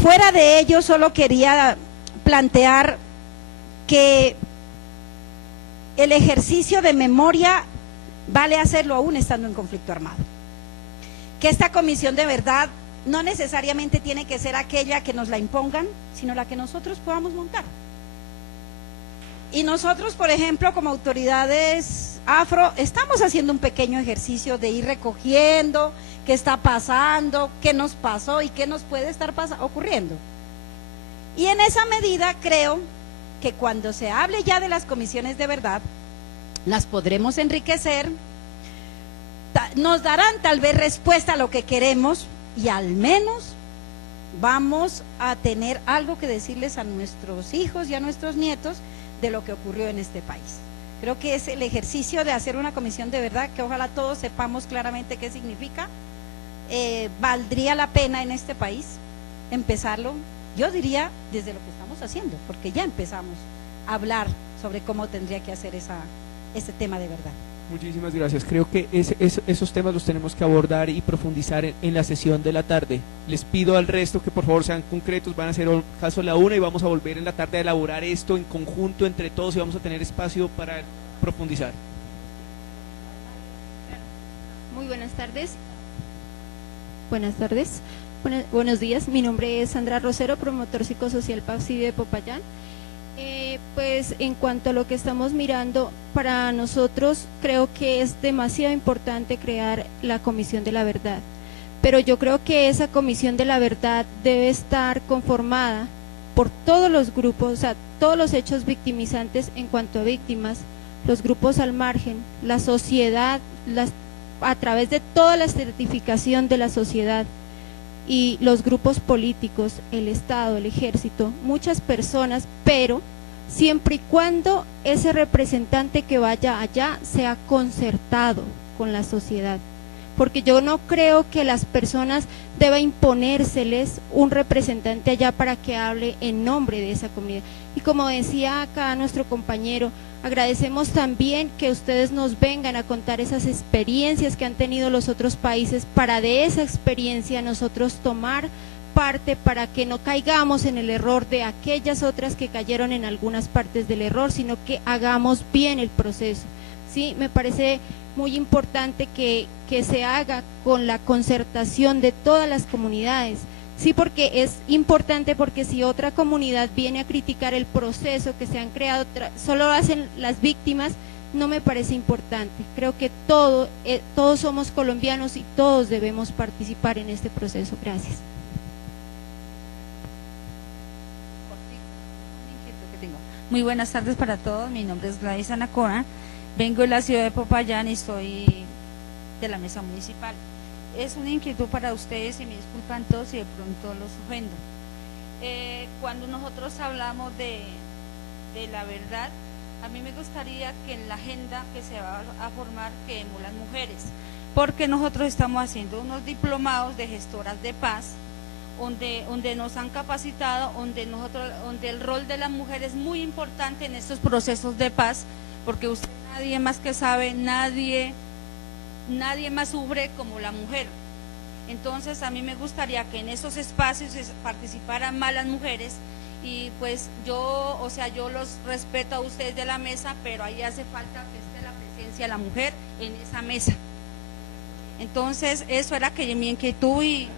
fuera de ello, solo quería plantear que el ejercicio de memoria vale hacerlo aún estando en conflicto armado. Que esta comisión de verdad no necesariamente tiene que ser aquella que nos la impongan, sino la que nosotros podamos montar. Y nosotros, por ejemplo, como autoridades afro, estamos haciendo un pequeño ejercicio de ir recogiendo qué está pasando, qué nos pasó y qué nos puede estar ocurriendo. Y en esa medida creo que cuando se hable ya de las comisiones de verdad, las podremos enriquecer, nos darán tal vez respuesta a lo que queremos y al menos vamos a tener algo que decirles a nuestros hijos y a nuestros nietos de lo que ocurrió en este país. Creo que es el ejercicio de hacer una comisión de verdad, que ojalá todos sepamos claramente qué significa. Valdría la pena en este país empezarlo, yo diría, desde lo que estamos haciendo, porque ya empezamos a hablar sobre cómo tendría que hacer ese tema de verdad. Muchísimas gracias. Creo que esos temas los tenemos que abordar y profundizar en la sesión de la tarde. Les pido al resto que por favor sean concretos, van a hacer caso a la una y vamos a volver en la tarde a elaborar esto en conjunto entre todos y vamos a tener espacio para profundizar. Muy buenas tardes. Buenas tardes. Buenos días. Mi nombre es Sandra Rosero, promotor psicosocial PAPSI de Popayán. Pues en cuanto a lo que estamos mirando, para nosotros creo que es demasiado importante crear la Comisión de la Verdad, pero yo creo que esa Comisión de la Verdad debe estar conformada por todos los grupos, o sea, todos los hechos victimizantes en cuanto a víctimas, los grupos al margen, la sociedad, a través de toda la certificación de la sociedad y los grupos políticos, el Estado, el Ejército, muchas personas, pero siempre y cuando ese representante que vaya allá sea concertado con la sociedad, porque yo no creo que las personas deba imponérseles un representante allá para que hable en nombre de esa comunidad. Y como decía acá nuestro compañero, agradecemos también que ustedes nos vengan a contar esas experiencias que han tenido los otros países, para de esa experiencia nosotros tomar parte, para que no caigamos en el error de aquellas otras que cayeron en algunas partes del error, sino que hagamos bien el proceso. Sí, me parece muy importante que se haga con la concertación de todas las comunidades. Sí, porque es importante, porque si otra comunidad viene a criticar el proceso que se han creado, solo lo hacen las víctimas, no me parece importante. Creo que todos somos colombianos y todos debemos participar en este proceso. Gracias. Muy buenas tardes para todos, mi nombre es Gladys Anacona, vengo de la ciudad de Popayán y soy de la mesa municipal. Es una inquietud para ustedes y me disculpan todos si de pronto los ofendo. Cuando nosotros hablamos de de la verdad, a mí me gustaría que en la agenda que se va a formar quedemos las mujeres, porque nosotros estamos haciendo unos diplomados de gestoras de paz, donde nos han capacitado, donde el rol de la mujer es muy importante en estos procesos de paz, porque usted nadie más que sabe, nadie más sufre como la mujer. Entonces a mí me gustaría que en esos espacios participaran más las mujeres, y pues yo los respeto a ustedes de la mesa, pero ahí hace falta que esté la presencia de la mujer en esa mesa. Entonces eso era que mi inquietud y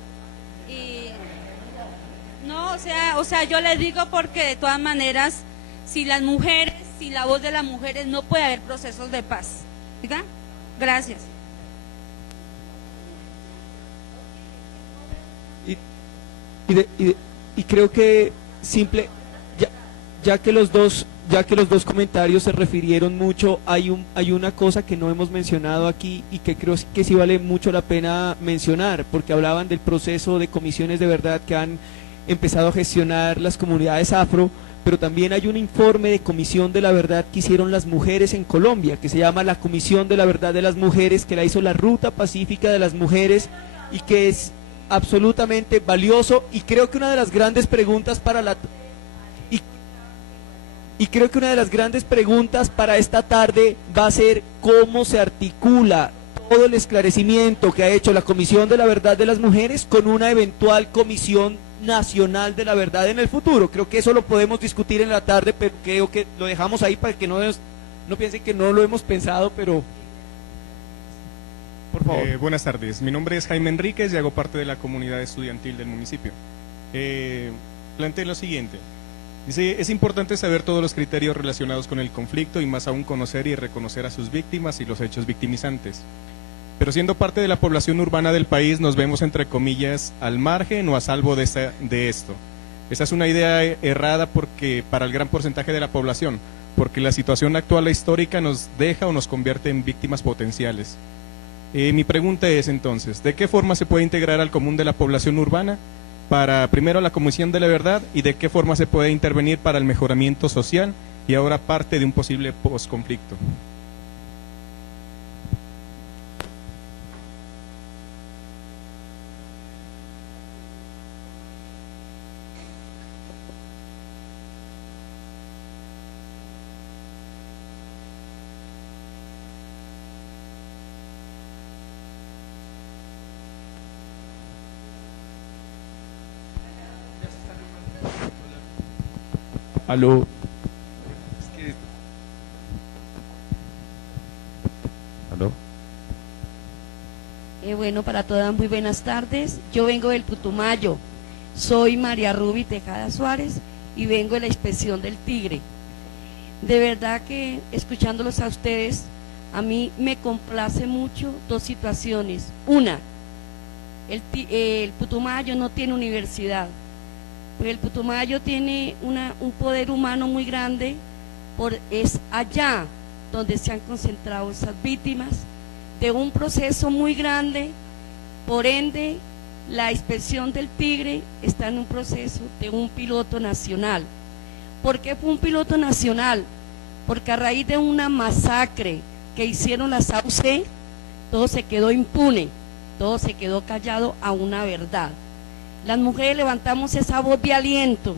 no, o sea, yo les digo porque de todas maneras, si la voz de las mujeres, no puede haber procesos de paz. ¿Diga? Gracias. Y creo que ya que los dos comentarios se refirieron mucho, hay una cosa que no hemos mencionado aquí y que creo que sí vale mucho la pena mencionar, porque hablaban del proceso de comisiones de verdad que han empezado a gestionar las comunidades afro, pero también hay un informe de comisión de la verdad que hicieron las mujeres en Colombia, que se llama la Comisión de la Verdad de las Mujeres, que la hizo la Ruta Pacífica de las Mujeres, y que es absolutamente valioso. Y creo que una de las grandes preguntas para creo que una de las grandes preguntas para esta tarde va a ser cómo se articula todo el esclarecimiento que ha hecho la Comisión de la Verdad de las Mujeres con una eventual Comisión Nacional de la Verdad en el futuro. Creo que eso lo podemos discutir en la tarde, pero creo que lo dejamos ahí para que no piensen que no lo hemos pensado, pero por favor. Buenas tardes, mi nombre es Jaime Enríquez y hago parte de la comunidad estudiantil del municipio. Planteo lo siguiente. Dice, es importante saber todos los criterios relacionados con el conflicto y más aún conocer y reconocer a sus víctimas y los hechos victimizantes. Pero siendo parte de la población urbana del país nos vemos entre comillas al margen o a salvo de esto. Esa es una idea errada para el gran porcentaje de la población, porque la situación actual e histórica nos deja o nos convierte en víctimas potenciales. Mi pregunta es entonces, ¿de qué forma se puede integrar al común de la población urbana para primero la Comisión de la Verdad y de qué forma se puede intervenir para el mejoramiento social y ahora parte de un posible posconflicto? Aló. ¿Aló? Bueno, para todas, muy buenas tardes. Yo vengo del Putumayo. Soy María Ruby Tejada Suárez y vengo de la Inspección del Tigre. De verdad que escuchándolos a ustedes, a mí me complace mucho dos situaciones. Una, el Putumayo no tiene universidad. El Putumayo tiene un poder humano muy grande, es allá donde se han concentrado esas víctimas de un proceso muy grande. Por ende, la Inspección del Tigre está en un proceso de un piloto nacional. ¿Por qué fue un piloto nacional? Porque a raíz de una masacre que hicieron las AUC, todo se quedó impune, todo se quedó callado a una verdad. Las mujeres levantamos esa voz de aliento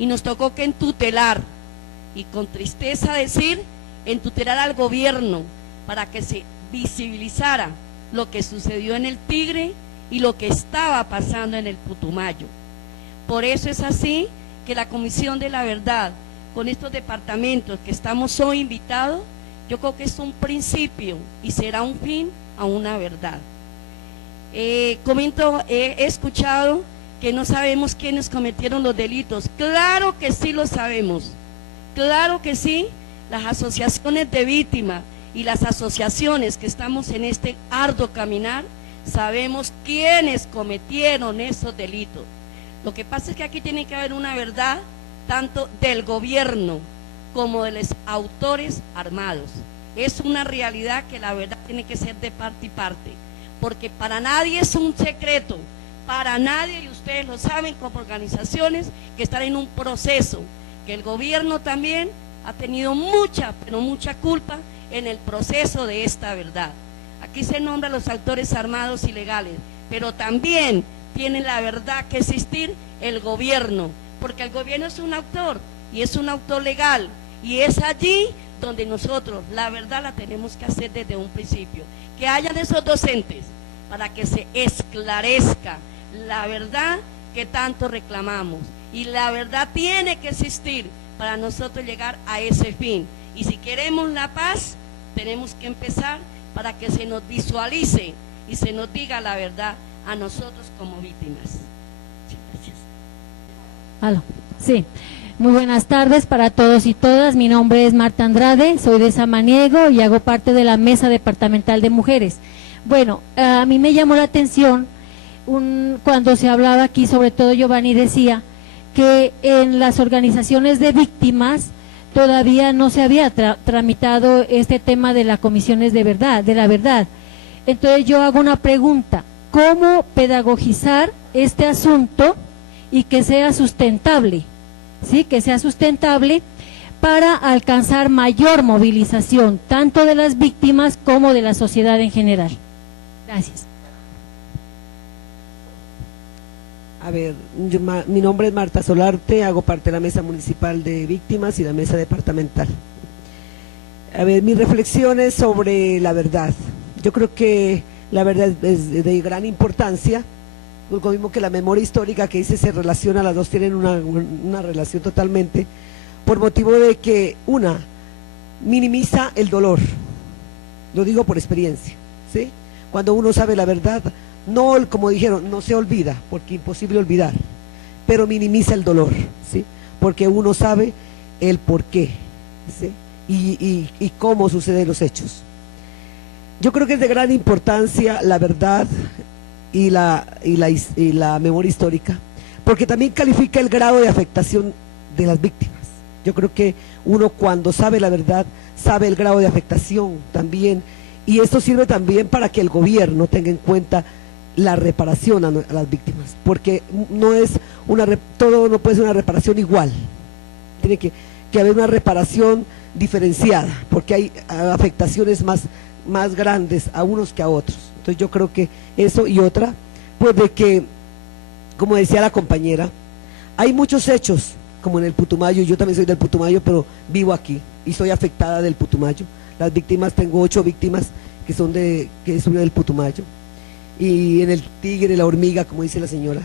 y nos tocó que entutelar, y con tristeza decir, entutelar al gobierno para que se visibilizara lo que sucedió en el Tigre y lo que estaba pasando en el Putumayo. Por eso es así que la Comisión de la Verdad, con estos departamentos que estamos hoy invitados, yo creo que es un principio y será un fin a una verdad. He escuchado que no sabemos quiénes cometieron los delitos. Claro que sí lo sabemos, claro que sí. Las asociaciones de víctimas y las asociaciones que estamos en este arduo caminar, sabemos quiénes cometieron esos delitos. Lo que pasa es que aquí tiene que haber una verdad, tanto del gobierno como de los autores armados. Es una realidad que la verdad tiene que ser de parte y parte, porque para nadie es un secreto, para nadie, y ustedes lo saben como organizaciones, que están en un proceso, que el gobierno también ha tenido mucha, pero mucha culpa en el proceso de esta verdad. Aquí se nombran los autores armados ilegales, pero también tiene la verdad que existir el gobierno, porque el gobierno es un autor y es un autor legal, y es allí donde nosotros la verdad la tenemos que hacer desde un principio, que hayan esos docentes para que se esclarezca la verdad que tanto reclamamos, y la verdad tiene que existir para nosotros llegar a ese fin. Y si queremos la paz, tenemos que empezar para que se nos visualice y se nos diga la verdad a nosotros como víctimas. Sí, gracias. Aló. Sí, muy buenas tardes para todos y todas. Mi nombre es Marta Andrade, soy de Samaniego y hago parte de la Mesa Departamental de Mujeres. Bueno, a mí me llamó la atención cuando se hablaba aquí, sobre todo Giovanni decía que en las organizaciones de víctimas todavía no se había tramitado este tema de las comisiones de la verdad. Entonces yo hago una pregunta: ¿cómo pedagogizar este asunto y que sea sustentable? ¿Sí? Que sea sustentable para alcanzar mayor movilización, tanto de las víctimas como de la sociedad en general. Gracias. A ver, mi nombre es Marta Solarte, hago parte de la Mesa Municipal de Víctimas y la Mesa Departamental. A ver, mis reflexiones sobre la verdad. Yo creo que la verdad es de gran importancia, lo mismo que la memoria histórica, que dice se relaciona, las dos tienen una relación totalmente, por motivo de que una minimiza el dolor, lo digo por experiencia, ¿sí? Cuando uno sabe la verdad, no, como dijeron, no se olvida, porque imposible olvidar, pero minimiza el dolor, ¿sí? Porque uno sabe el porqué, ¿sí? Y cómo suceden los hechos. Yo creo que es de gran importancia la verdad y la memoria histórica, porque también califica el grado de afectación de las víctimas. Yo creo que uno, cuando sabe la verdad, sabe el grado de afectación también, y esto sirve también para que el gobierno tenga en cuenta la reparación a las víctimas, porque todo no puede ser una reparación igual, tiene que haber una reparación diferenciada, porque hay afectaciones más grandes a unos que a otros. Entonces yo creo que eso, y otra, pues de que, como decía la compañera, hay muchos hechos, como en el Putumayo. Yo también soy del Putumayo, pero vivo aquí y soy afectada del Putumayo. Las víctimas, tengo 8 víctimas que son del Putumayo, y en el Tigre, la Hormiga, como dice la señora,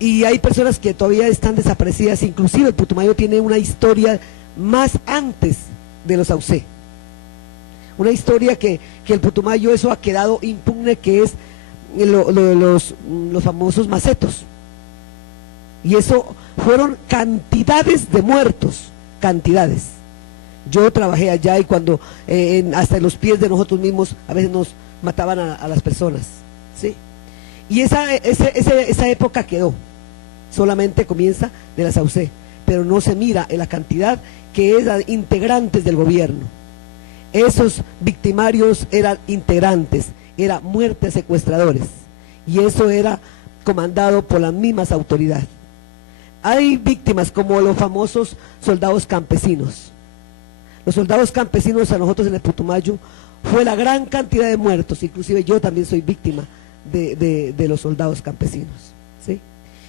y hay personas que todavía están desaparecidas. Inclusive el Putumayo tiene una historia más antes de los Saucé, una historia que el Putumayo, eso ha quedado impune, que es los famosos macetos, y eso fueron cantidades de muertos, cantidades. Yo trabajé allá, y cuando hasta en los pies de nosotros mismos a veces nos mataban a las personas, ¿sí? Y esa época quedó, solamente comienza de la Saucé, pero no se mira en la cantidad que eran integrantes del gobierno. Esos victimarios eran integrantes, era muertes secuestradores, y eso era comandado por las mismas autoridades. Hay víctimas como los famosos soldados campesinos. Los soldados campesinos, a nosotros en el Putumayo fue la gran cantidad de muertos, inclusive yo también soy víctima de los soldados campesinos, ¿sí?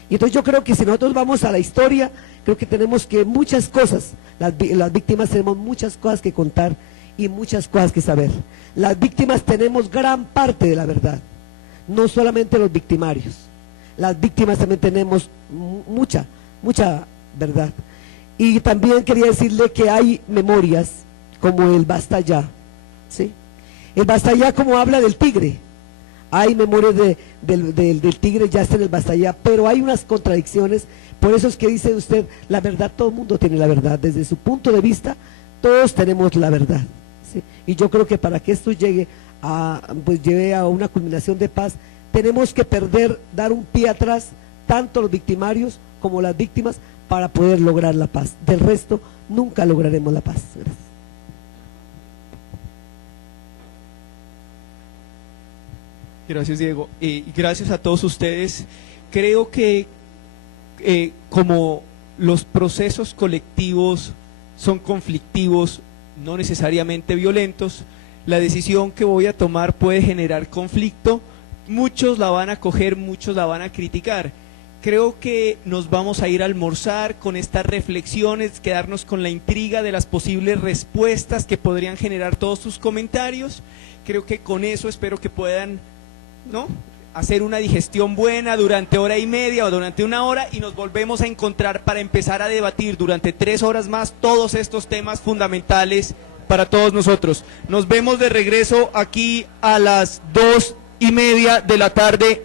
Y entonces yo creo que si nosotros vamos a la historia, creo que tenemos que muchas cosas, las víctimas tenemos muchas cosas que contar y muchas cosas que saber. Las víctimas tenemos gran parte de la verdad, no solamente los victimarios. Las víctimas también tenemos mucha verdad. Y también quería decirle que hay memorias como el Basta Ya, ¿sí? El Basta Ya, como habla del Tigre, hay memorias del Tigre, ya está en el Basta Ya, pero hay unas contradicciones. Por eso es que dice usted, la verdad, todo el mundo tiene la verdad, desde su punto de vista, todos tenemos la verdad, ¿sí? Y yo creo que para que esto llegue a una culminación de paz, tenemos que dar un pie atrás, tanto los victimarios como las víctimas, para poder lograr la paz. Del resto, nunca lograremos la paz. Gracias. Gracias, Diego. Y gracias a todos ustedes. Creo que como los procesos colectivos son conflictivos, no necesariamente violentos. La decisión que voy a tomar puede generar conflicto, muchos la van a coger, muchos la van a criticar. Creo que nos vamos a ir a almorzar con estas reflexiones, quedarnos con la intriga de las posibles respuestas que podrían generar todos sus comentarios. Creo que con eso espero que puedan, ¿no?, hacer una digestión buena durante hora y media o durante una hora, y nos volvemos a encontrar para empezar a debatir durante 3 horas más todos estos temas fundamentales para todos nosotros. Nos vemos de regreso aquí a las 2:30 de la tarde.